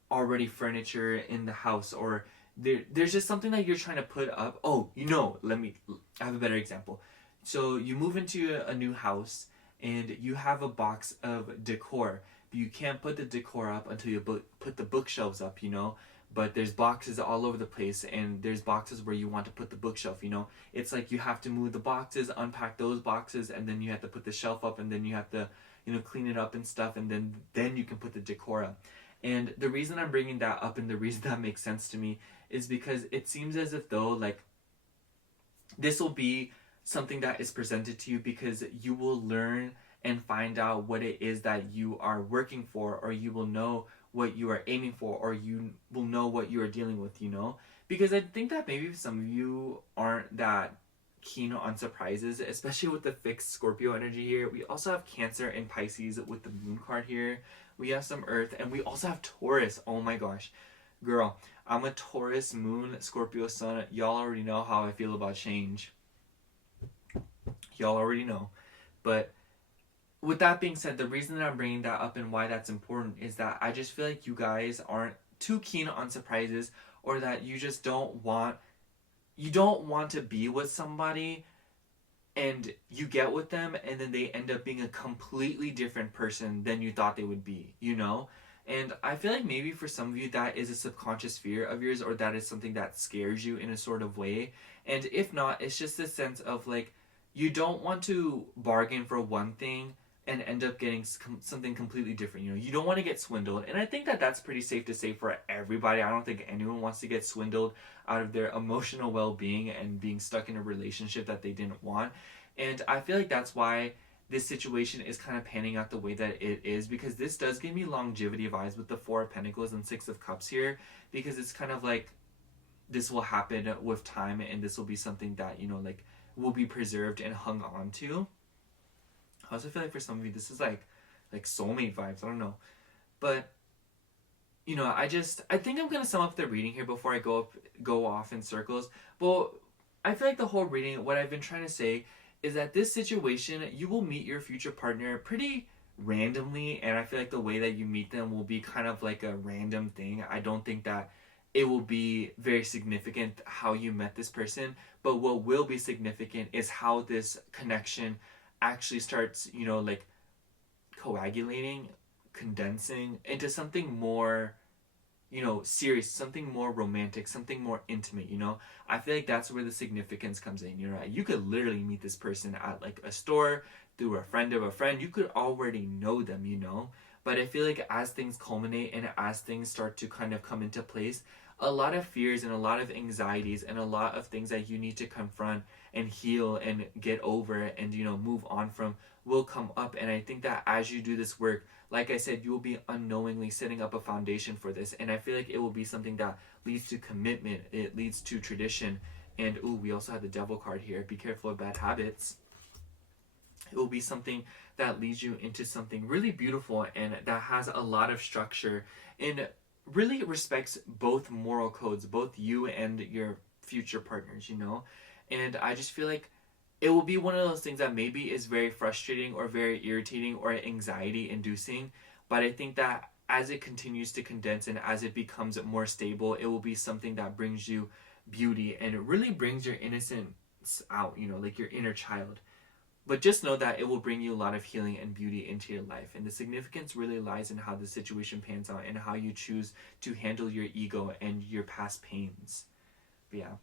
already furniture in the house, or there's just something that you're trying to put up. Oh, you know, I have a better example. So you move into a new house and you have a box of decor, but you can't put the decor up until you put the bookshelves up, you know. But there's boxes all over the place, and there's boxes where you want to put the bookshelf, you know. It's like you have to move the boxes, unpack those boxes, and then you have to put the shelf up, and then you have to, you know, clean it up and stuff, and then you can put the decor up. And the reason I'm bringing that up, and the reason that makes sense to me, is because it seems as if though, like, this will be something that is presented to you because you will learn and find out what it is that you are working for, or you will know what you are aiming for, or you will know what you are dealing with, you know? Because I think that maybe some of you aren't that keen on surprises, especially with the fixed Scorpio energy here. We also have Cancer and Pisces with the Moon card here. We have some Earth, and we also have Taurus. Oh my gosh. Girl, I'm a Taurus, Moon, Scorpio, Sun. Y'all already know how I feel about change. Y'all already know. But with that being said, the reason that I'm bringing that up and why that's important is that I just feel like you guys aren't too keen on surprises, or that you just don't want to be with somebody and you get with them and then they end up being a completely different person than you thought they would be, you know? And I feel like maybe for some of you that is a subconscious fear of yours, or that is something that scares you in a sort of way. And if not, it's just a sense of like, you don't want to bargain for one thing and end up getting something completely different. You know, you don't want to get swindled. And I think that that's pretty safe to say for everybody. I don't think anyone wants to get swindled out of their emotional well-being and being stuck in a relationship that they didn't want. And I feel like that's why this situation is kind of panning out the way that it is, because this does give me longevity vibes with the Four of Pentacles and Six of Cups here, because it's kind of like this will happen with time, and this will be something that, you know, like will be preserved and hung on to. I also feel like for some of you this is like soulmate vibes. I don't know. But you know, I think I'm gonna sum up the reading here before I go off in circles. But I feel like the whole reading, what I've been trying to say is that this situation, you will meet your future partner pretty randomly, and I feel like the way that you meet them will be kind of like a random thing. I don't think that it will be very significant how you met this person, but what will be significant is how this connection actually starts, you know, like coagulating, condensing into something more, you know, serious, something more romantic, something more intimate, you know? I feel like that's where the significance comes in, you know? You could literally meet this person at like a store, through a friend of a friend. You could already know them, you know? But I feel like as things culminate and as things start to kind of come into place, a lot of fears and a lot of anxieties and a lot of things that you need to confront and heal and get over and, you know, move on from will come up. And I think that as you do this work, like I said, you will be unknowingly setting up a foundation for this. And I feel like it will be something that leads to commitment, it leads to tradition. And ooh, we also have the devil card here. Be careful of bad habits. It will be something that leads you into something really beautiful and that has a lot of structure and really respects both moral codes, both you and your future partners, you know? And I just feel like it will be one of those things that maybe is very frustrating or very irritating or anxiety inducing, but I think that as it continues to condense and as it becomes more stable, it will be something that brings you beauty and it really brings your innocence out, you know, like your inner child. But just know that it will bring you a lot of healing and beauty into your life. And the significance really lies in how the situation pans out and how you choose to handle your ego and your past pains. But yeah,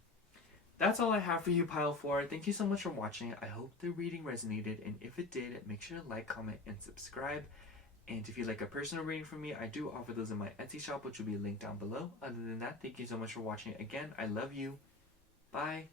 that's all I have for you, Pile 4. Thank you so much for watching. I hope the reading resonated. And if it did, make sure to like, comment, and subscribe. And if you'd like a personal reading from me, I do offer those in my Etsy shop, which will be linked down below. Other than that, thank you so much for watching again. I love you. Bye.